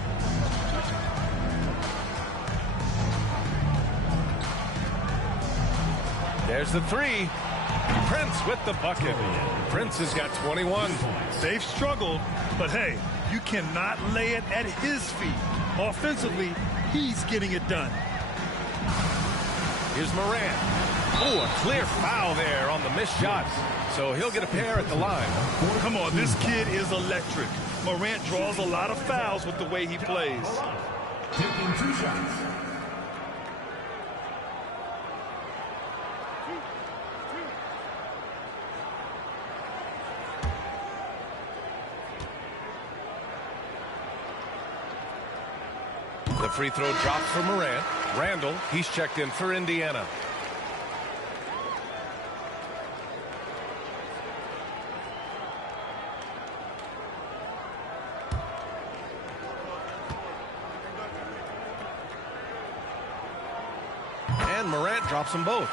There's the three. Prince with the bucket. Prince has got 21. They've struggled, but hey, you cannot lay it at his feet. Offensively, he's getting it done. Here's Morant. Oh, a clear foul there on the missed shot. So he'll get a pair at the line. Come on, this kid is electric. Morant draws a lot of fouls with the way he plays. Taking 2 shots. The free throw dropped for Morant. Randall, he's checked in for Indiana. And Morant drops them both.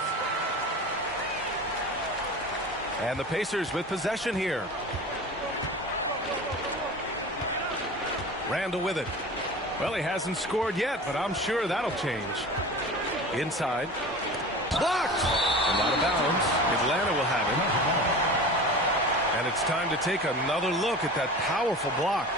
And the Pacers with possession here. Randall with it. Well, he hasn't scored yet, but I'm sure that'll change. Inside. Blocked! And out of bounds. Atlanta will have it. And it's time to take another look at that powerful block.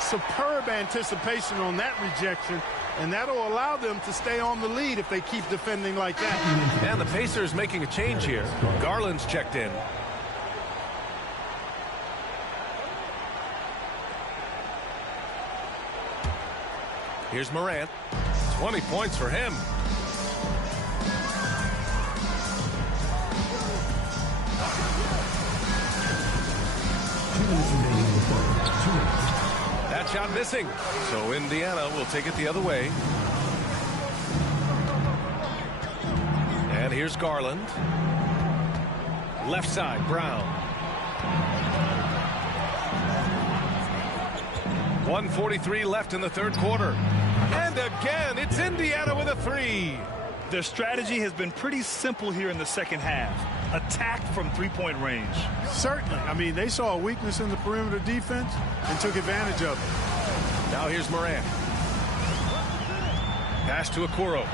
Superb anticipation on that rejection, and that'll allow them to stay on the lead if they keep defending like that. And the Pacers making a change here. Garland's checked in. Here's Morant. 20 points for him. That shot missing. So Indiana will take it the other way. And here's Garland. Left side, Brown. 1:43 left in the third quarter. And again, it's Indiana with a three. Their strategy has been pretty simple here in the second half. Attack from three-point range. Certainly. I mean, they saw a weakness in the perimeter defense and took advantage of it. Now here's Morant. Pass to Okoro.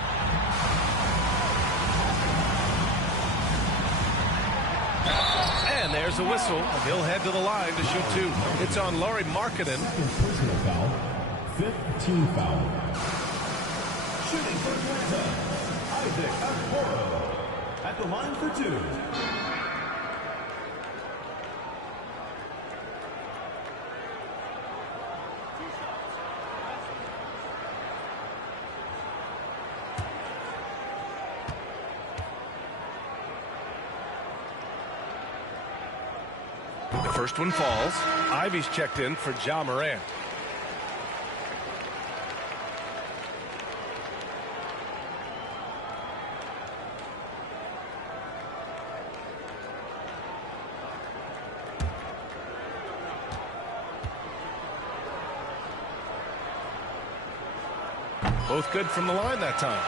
And there's a whistle. He'll head to the line to shoot two. It's on Lauri Markkanen. Personal foul. 5th team foul. Shooting for Atlanta, Isaac Okoro. At the line for two. The first one falls. Ivy's checked in for Ja Morant. Both good from the line that time.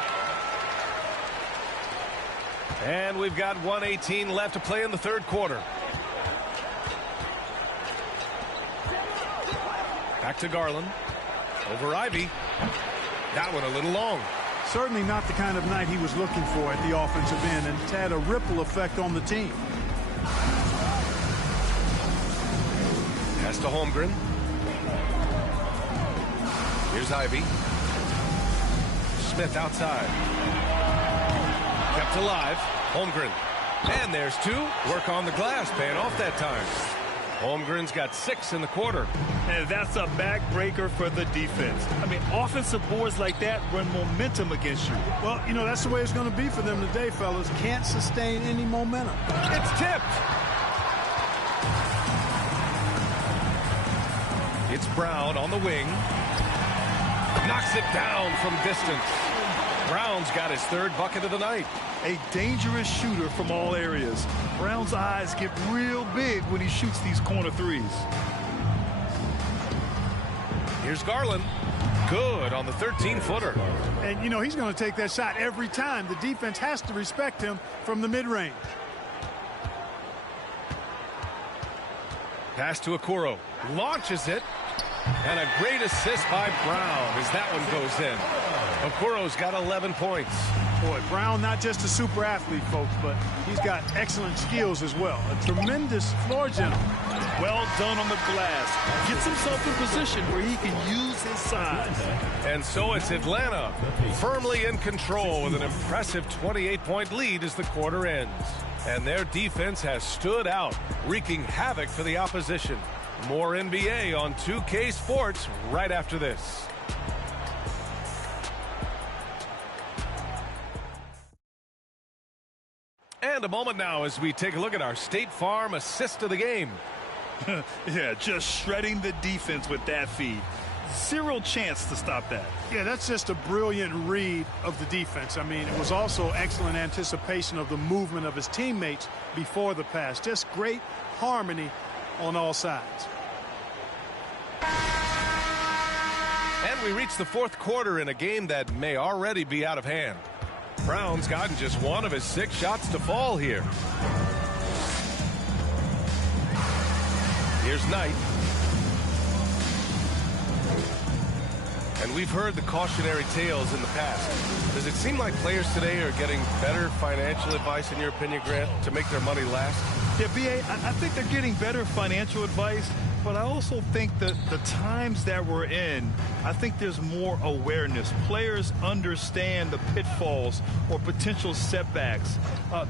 And we've got 1:18 left to play in the third quarter. Back to Garland. Over Ivy. That one a little long. Certainly not the kind of night he was looking for at the offensive end, and it's had a ripple effect on the team. Pass to Holmgren. Here's Ivy. Smith outside. Kept alive. Holmgren. And there's two. Work on the glass. Paying off that time. Holmgren's got 6 in the quarter. And that's a backbreaker for the defense. I mean, offensive boards like that run momentum against you. Well, you know, that's the way it's going to be for them today, fellas. Can't sustain any momentum. It's tipped. It's Brown on the wing. Knocks it down from distance. Brown's got his third bucket of the night. A dangerous shooter from all areas. Brown's eyes get real big when he shoots these corner threes. Here's Garland. Good on the 13-footer. And, you know, he's going to take that shot every time. The defense has to respect him from the mid-range. Pass to Okoro. Launches it. And a great assist by Brown as that one goes in. Okoro's got 11 points. Boy, Brown not just a super athlete, folks, but he's got excellent skills as well. A tremendous floor general. Well done on the glass. Gets himself in position where he can use his size. And so it's Atlanta firmly in control with an impressive 28-point lead as the quarter ends. And their defense has stood out, wreaking havoc for the opposition. More NBA on 2K Sports right after this. And a moment now as we take a look at our State Farm assist of the game. Yeah, just shredding the defense with that feed. Zero chance to stop that. Yeah, that's just a brilliant read of the defense. I mean, it was also excellent anticipation of the movement of his teammates before the pass. Just great harmony on all sides. And we reach the fourth quarter in a game that may already be out of hand. Brown's gotten just one of his 6 shots to fall here. Here's Knight. And we've heard the cautionary tales in the past. Does it seem like players today are getting better financial advice, in your opinion, Grant, to make their money last? Yeah, B.A., I think they're getting better financial advice, but I also think that the times that we're in, I think there's more awareness. Players understand the pitfalls or potential setbacks,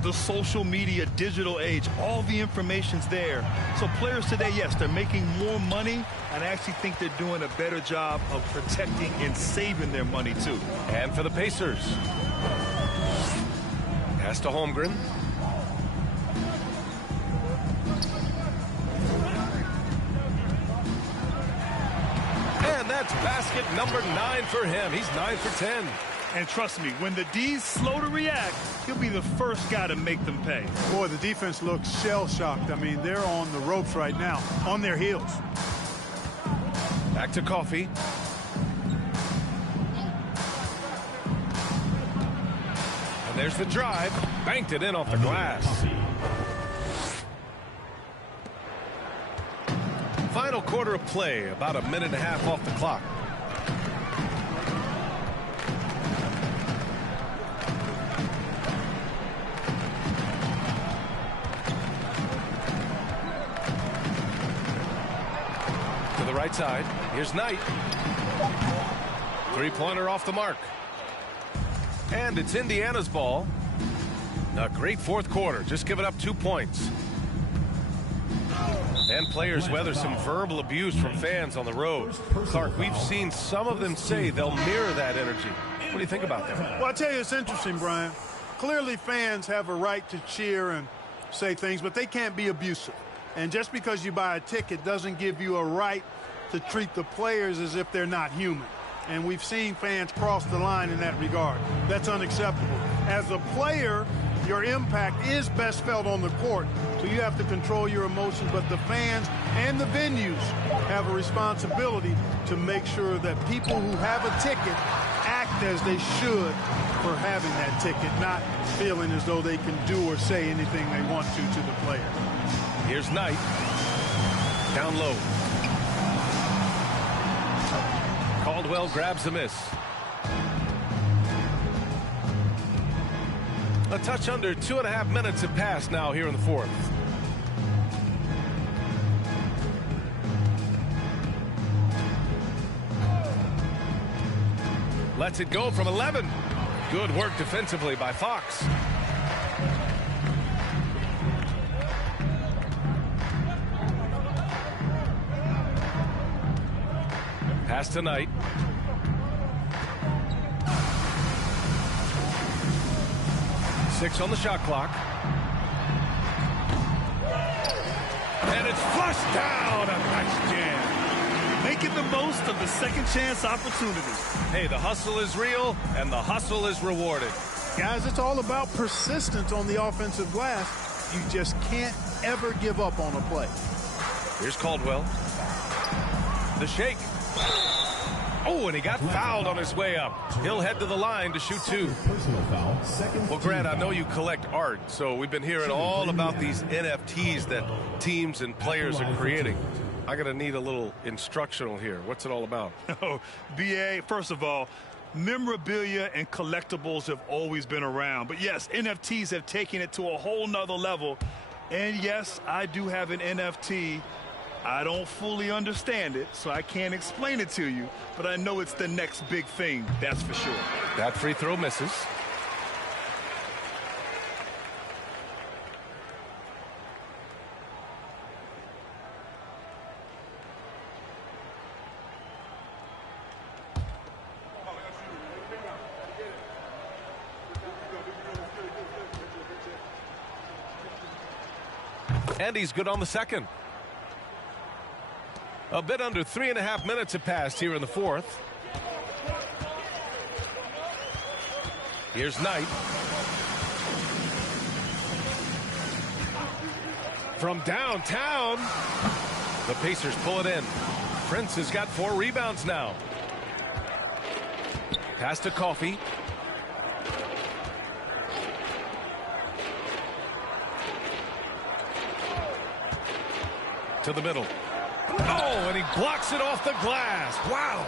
the social media, digital age, all the information's there. So players today, yes, they're making more money, and I actually think they're doing a better job of protecting and saving their money, too. And for the Pacers. Pass to Holmgren. And that's basket number 9 for him. He's 9 for 10. And trust me, when the D's slow to react, he'll be the first guy to make them pay. Boy, the defense looks shell-shocked. I mean, they're on the ropes right now, on their heels. Back to Coffey. And there's the drive. Banked it in off the glass. Final quarter of play, about a minute and a half off the clock. To the right side, here's Knight. Three-pointer off the mark. And it's Indiana's ball. A great fourth quarter, just giving up 2 points. And players weather some verbal abuse from fans on the road. Clark, we've seen some of them say they'll mirror that energy. What do you think about that? Well, I tell you, it's interesting, Brian. Clearly, fans have a right to cheer and say things, but they can't be abusive. And just because you buy a ticket doesn't give you a right to treat the players as if they're not human. And we've seen fans cross the line in that regard. That's unacceptable. As a player, your impact is best felt on the court, so you have to control your emotions, but the fans and the venues have a responsibility to make sure that people who have a ticket act as they should for having that ticket, not feeling as though they can do or say anything they want to the player. Here's Knight. Down low. Caldwell grabs the miss. A touch under 2.5 minutes have passed now here in the fourth. Lets it go from 11. Good work defensively by Fox. Pass to Knight. Six on the shot clock. And it's flushed down. A nice jam. Making the most of the second chance opportunity. Hey, the hustle is real, and the hustle is rewarded. Guys, it's all about persistence on the offensive glass. You just can't ever give up on a play. Here's Caldwell. The shake. Oh, Oh, and he got fouled on his way up. He'll head to the line to shoot 2. Personal foul, second. Well, Grant, I know you collect art, so we've been hearing all about these NFTs that teams and players are creating. I'm going to need a little instructional here. What's it all about? Oh, BA, first of all, memorabilia and collectibles have always been around. But yes, NFTs have taken it to a whole nother level. And yes, I do have an NFT. I don't fully understand it, so I can't explain it to you. But I know it's the next big thing, that's for sure. That free throw misses. And he's good on the second. A bit under 3.5 minutes have passed here in the fourth. Here's Knight. From downtown. The Pacers pull it in. Prince has got 4 rebounds now. Pass to Coffey. To the middle. Oh, and he blocks it off the glass. Wow.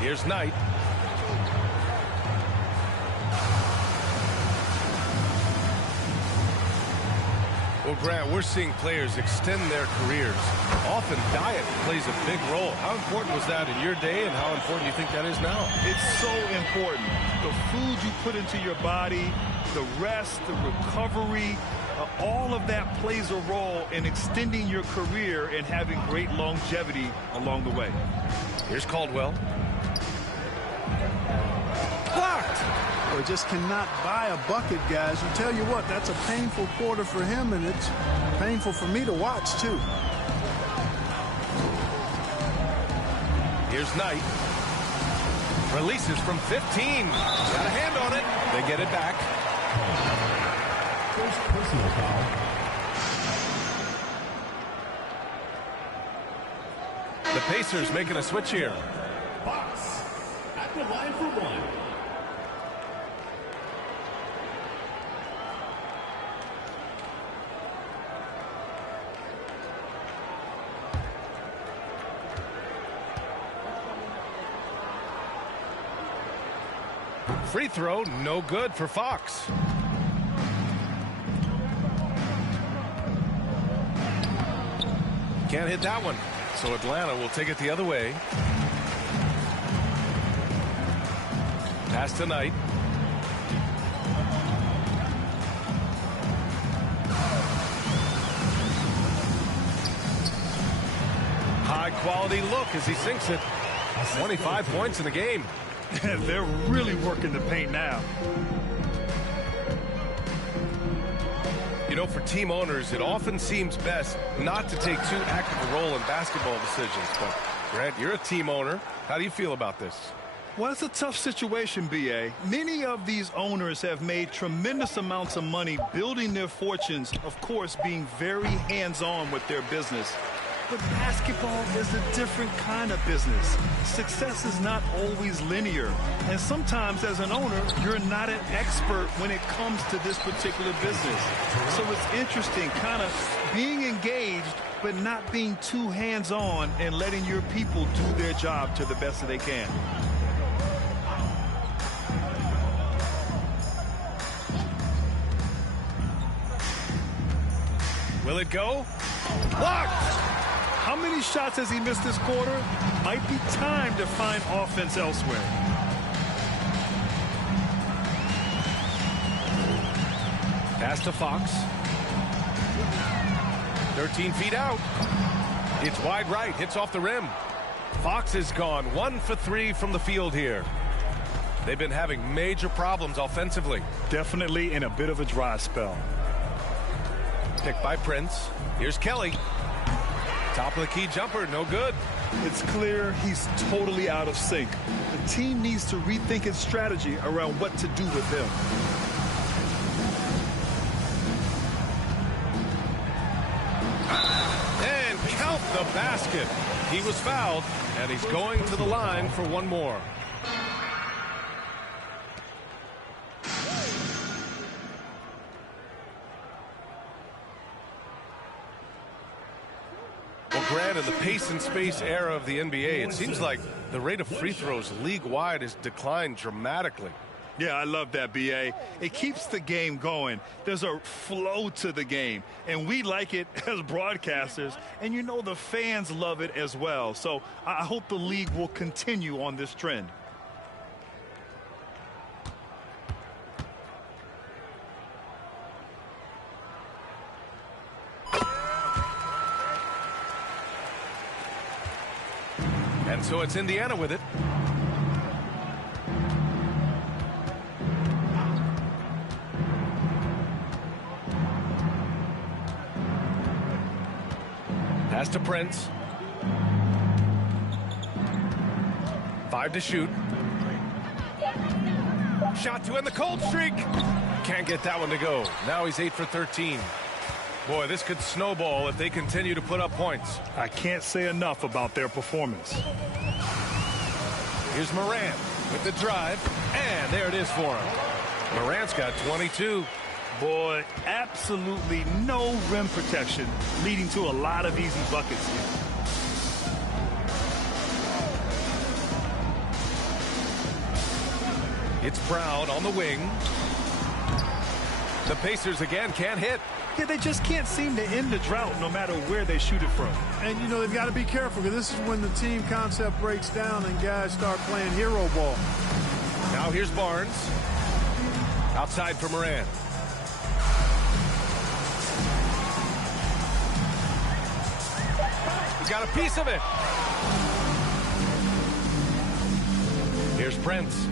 Here's Knight. Well, Grant, we're seeing players extend their careers. Often diet plays a big role. How important was that in your day, and how important do you think that is now? It's so important. The food you put into your body, the rest, the recovery, all of that plays a role in extending your career and having great longevity along the way. Here's Caldwell. Blocked! Well, just cannot buy a bucket, guys. I tell you what, that's a painful quarter for him, and it's painful for me to watch, too. Here's Knight. Releases from 15. Got a hand on it. They get it back. First personal foul. The Pacers making a switch here. Fox at the line for 1. Free throw, no good for Fox. Can't hit that one. So Atlanta will take it the other way. Pass to Knight. High quality look as he sinks it. 25 points in the game. They're really working the paint now. You know, for team owners, it often seems best not to take too active a role in basketball decisions. But, Grant, you're a team owner. How do you feel about this? Well, it's a tough situation, B.A. Many of these owners have made tremendous amounts of money building their fortunes, of course, being very hands-on with their business. But basketball is a different kind of business. Success is not always linear. And sometimes as an owner, you're not an expert when it comes to this particular business. So it's interesting kind of being engaged, but not being too hands-on and letting your people do their job to the best that they can. Will it go? Blocked! How many shots has he missed this quarter? Might be time to find offense elsewhere. Pass to Fox. 13 feet out. It's wide right. Hits off the rim. Fox is gone 1 for 3 from the field here. They've been having major problems offensively. Definitely in a bit of a dry spell. Picked by Prince. Here's Kelly. Top of the key jumper, no good. It's clear he's totally out of sync. The team needs to rethink its strategy around what to do with him. And count the basket. He was fouled, and he's going to the line for one more. Well, Grant, in the pace and space era of the NBA, it seems like the rate of free throws league-wide has declined dramatically. Yeah, I love that, B.A. It keeps the game going. There's a flow to the game, and we like it as broadcasters, and you know the fans love it as well. So I hope the league will continue on this trend. And so it's Indiana with it. Pass to Prince. 5 to shoot. Shot to end the cold streak. Can't get that one to go. Now he's 8 for 13. Boy, this could snowball if they continue to put up points. I can't say enough about their performance. Here's Morant with the drive, and there it is for him. Morant's got 22. Boy, absolutely no rim protection, leading to a lot of easy buckets here. It's Brown on the wing. The Pacers again can't hit. Yeah, they just can't seem to end the drought no matter where they shoot it from. And, you know, they've got to be careful because this is when the team concept breaks down and guys start playing hero ball. Now here's Barnes. Outside for Morant. He's got a piece of it. Here's Prince.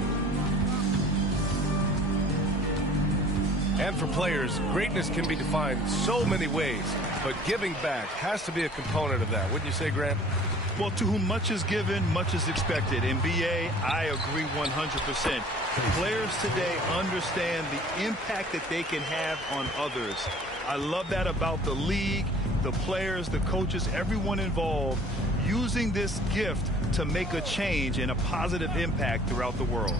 And for players, greatness can be defined so many ways, but giving back has to be a component of that. Wouldn't you say, Grant? Well, to whom much is given, much is expected. In BA, I agree 100%. Players today understand the impact that they can have on others. I love that about the league, the players, the coaches, everyone involved, using this gift to make a change and a positive impact throughout the world.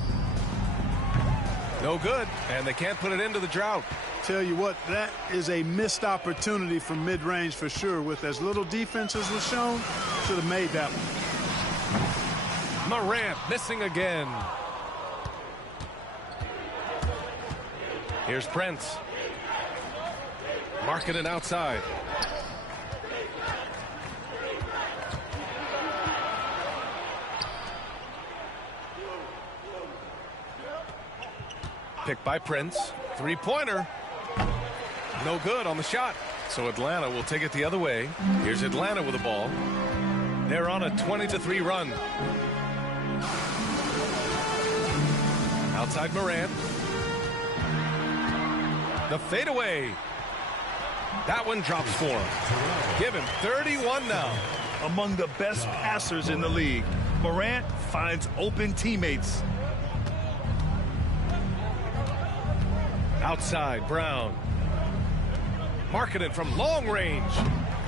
No good, and they can't put it into the drought. Tell you what, that is a missed opportunity from mid-range for sure. With as little defense as was shown, should have made that one. Morant missing again. Here's Prince. Marking it outside. Picked by Prince. Three-pointer. No good on the shot. So Atlanta will take it the other way. Here's Atlanta with the ball. They're on a 20-3 run. Outside Morant. The fadeaway. That one drops for him. Give him 31 now. Among the best passers in the league, Morant finds open teammates. Outside, Brown. Marketed from long range.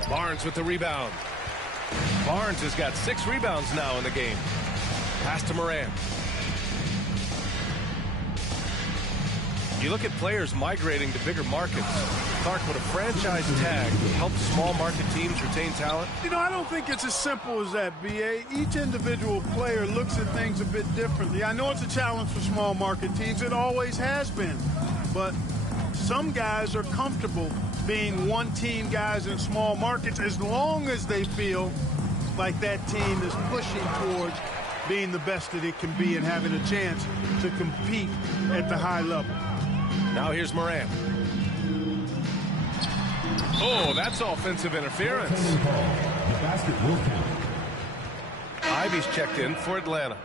Barnes with the rebound. Barnes has got 6 rebounds now in the game. Pass to Morant. You look at players migrating to bigger markets. Clark, would a franchise tag help small market teams retain talent? You know, I don't think it's as simple as that, B.A. Each individual player looks at things a bit differently. I know it's a challenge for small market teams. It always has been. But some guys are comfortable being one-team guys in small markets as long as they feel like that team is pushing towards being the best that it can be and having a chance to compete at the high level. Now here's Morant. Oh, that's offensive interference. The basket will count. Ivy's checked in for Atlanta.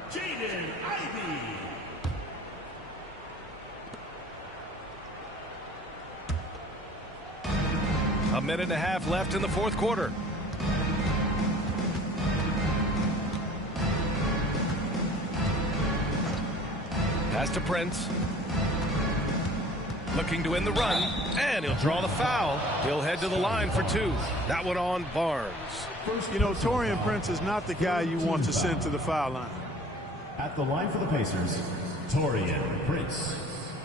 A minute and a half left in the fourth quarter. Pass to Prince. looking to win the run, and he'll draw the foul. He'll head to the line for 2. That one on Barnes. You know, Taurean Prince is not the guy you want to send to the foul line. At the line for the Pacers, Taurean Prince,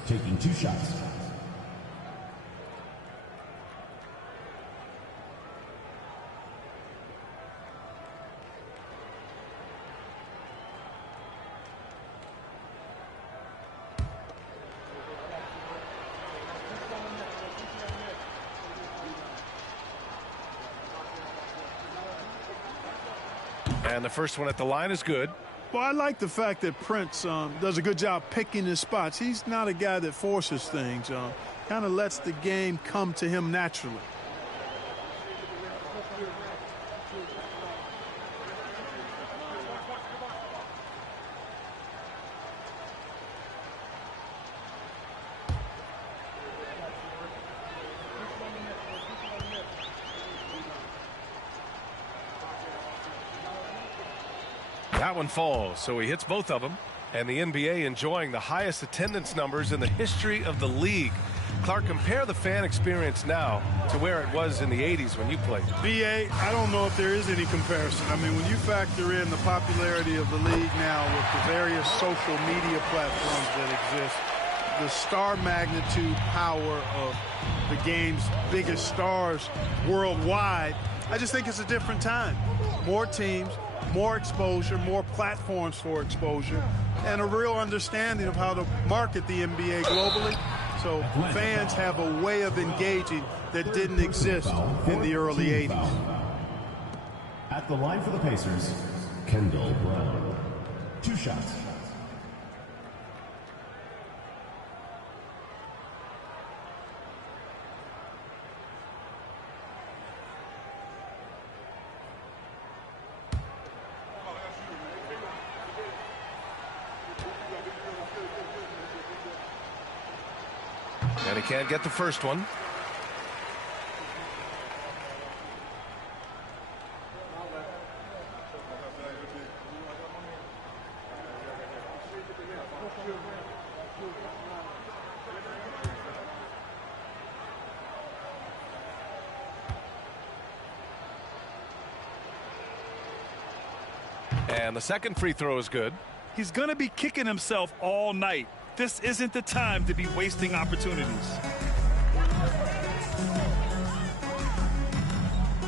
taking 2 shots. And the first one at the line is good. Well, I like the fact that Prince does a good job picking his spots. He's not a guy that forces things. Kind of lets the game come to him naturally. That one falls, so he hits both of them. And the NBA enjoying the highest attendance numbers in the history of the league. Clark, compare the fan experience now to where it was in the 80s when you played. BA, I don't know if there is any comparison. I mean, when you factor in the popularity of the league now with the various social media platforms that exist, the star magnitude power of the game's biggest stars worldwide, I just think it's a different time. More teams, more exposure, more platforms for exposure, and a real understanding of how to market the NBA globally. So fans have a way of engaging that didn't exist in the early 80s. At the line for the Pacers, Kendall Brown. 2 shots. And he can't get the first one. And the second free throw is good. He's going to be kicking himself all night. This isn't the time to be wasting opportunities.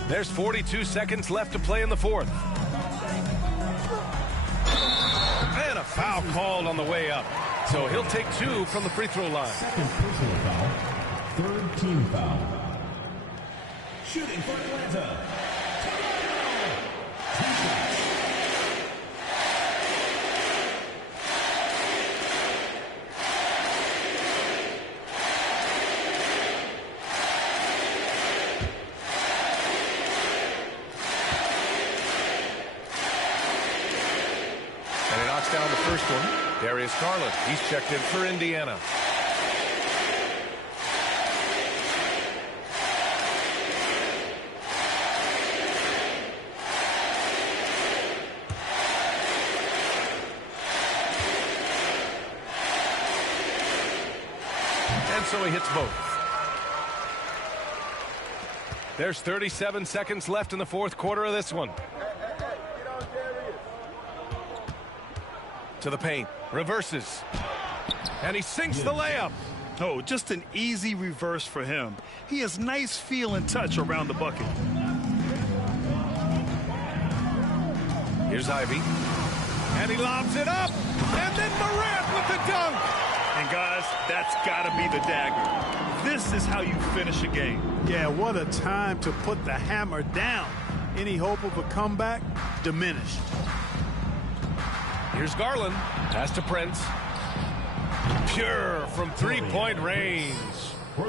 There's 42 seconds left to play in the fourth. And a foul called on the way up. So he'll take 2 from the free throw line. Second personal foul. Third team foul. Shooting for Atlanta. Down the first one. Darius Garland, he's checked in for Indiana. And so he hits both. There's 37 seconds left in the fourth quarter of this one. To the paint, reverses, and he sinks the layup. Oh, just an easy reverse for him. He has nice feel and touch around the bucket. Here's Ivy, and he lobs it up, and then Morant with the dunk. And guys, that's got to be the dagger. This is how you finish a game. Yeah, what a time to put the hammer down. Any hope of a comeback diminished. Here's Garland. Pass to Prince. Pure from three-point range.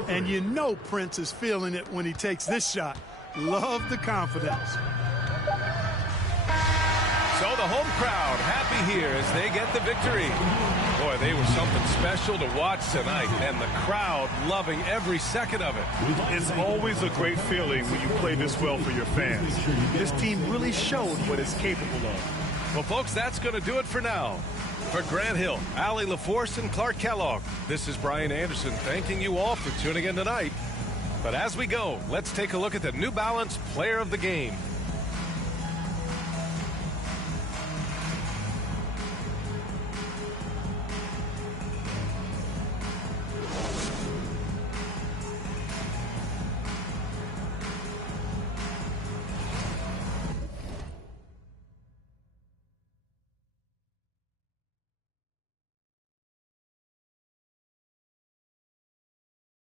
And you know Prince is feeling it when he takes this shot. Love the confidence. So the home crowd happy here as they get the victory. Boy, they were something special to watch tonight, and the crowd loving every second of it. It's always a great feeling when you play this well for your fans. This team really showed what it's capable of. Well, folks, that's going to do it for now. For Grant Hill, Allie LaForce, and Clark Kellogg, this is Brian Anderson thanking you all for tuning in tonight. But as we go, let's take a look at the New Balance Player of the Game.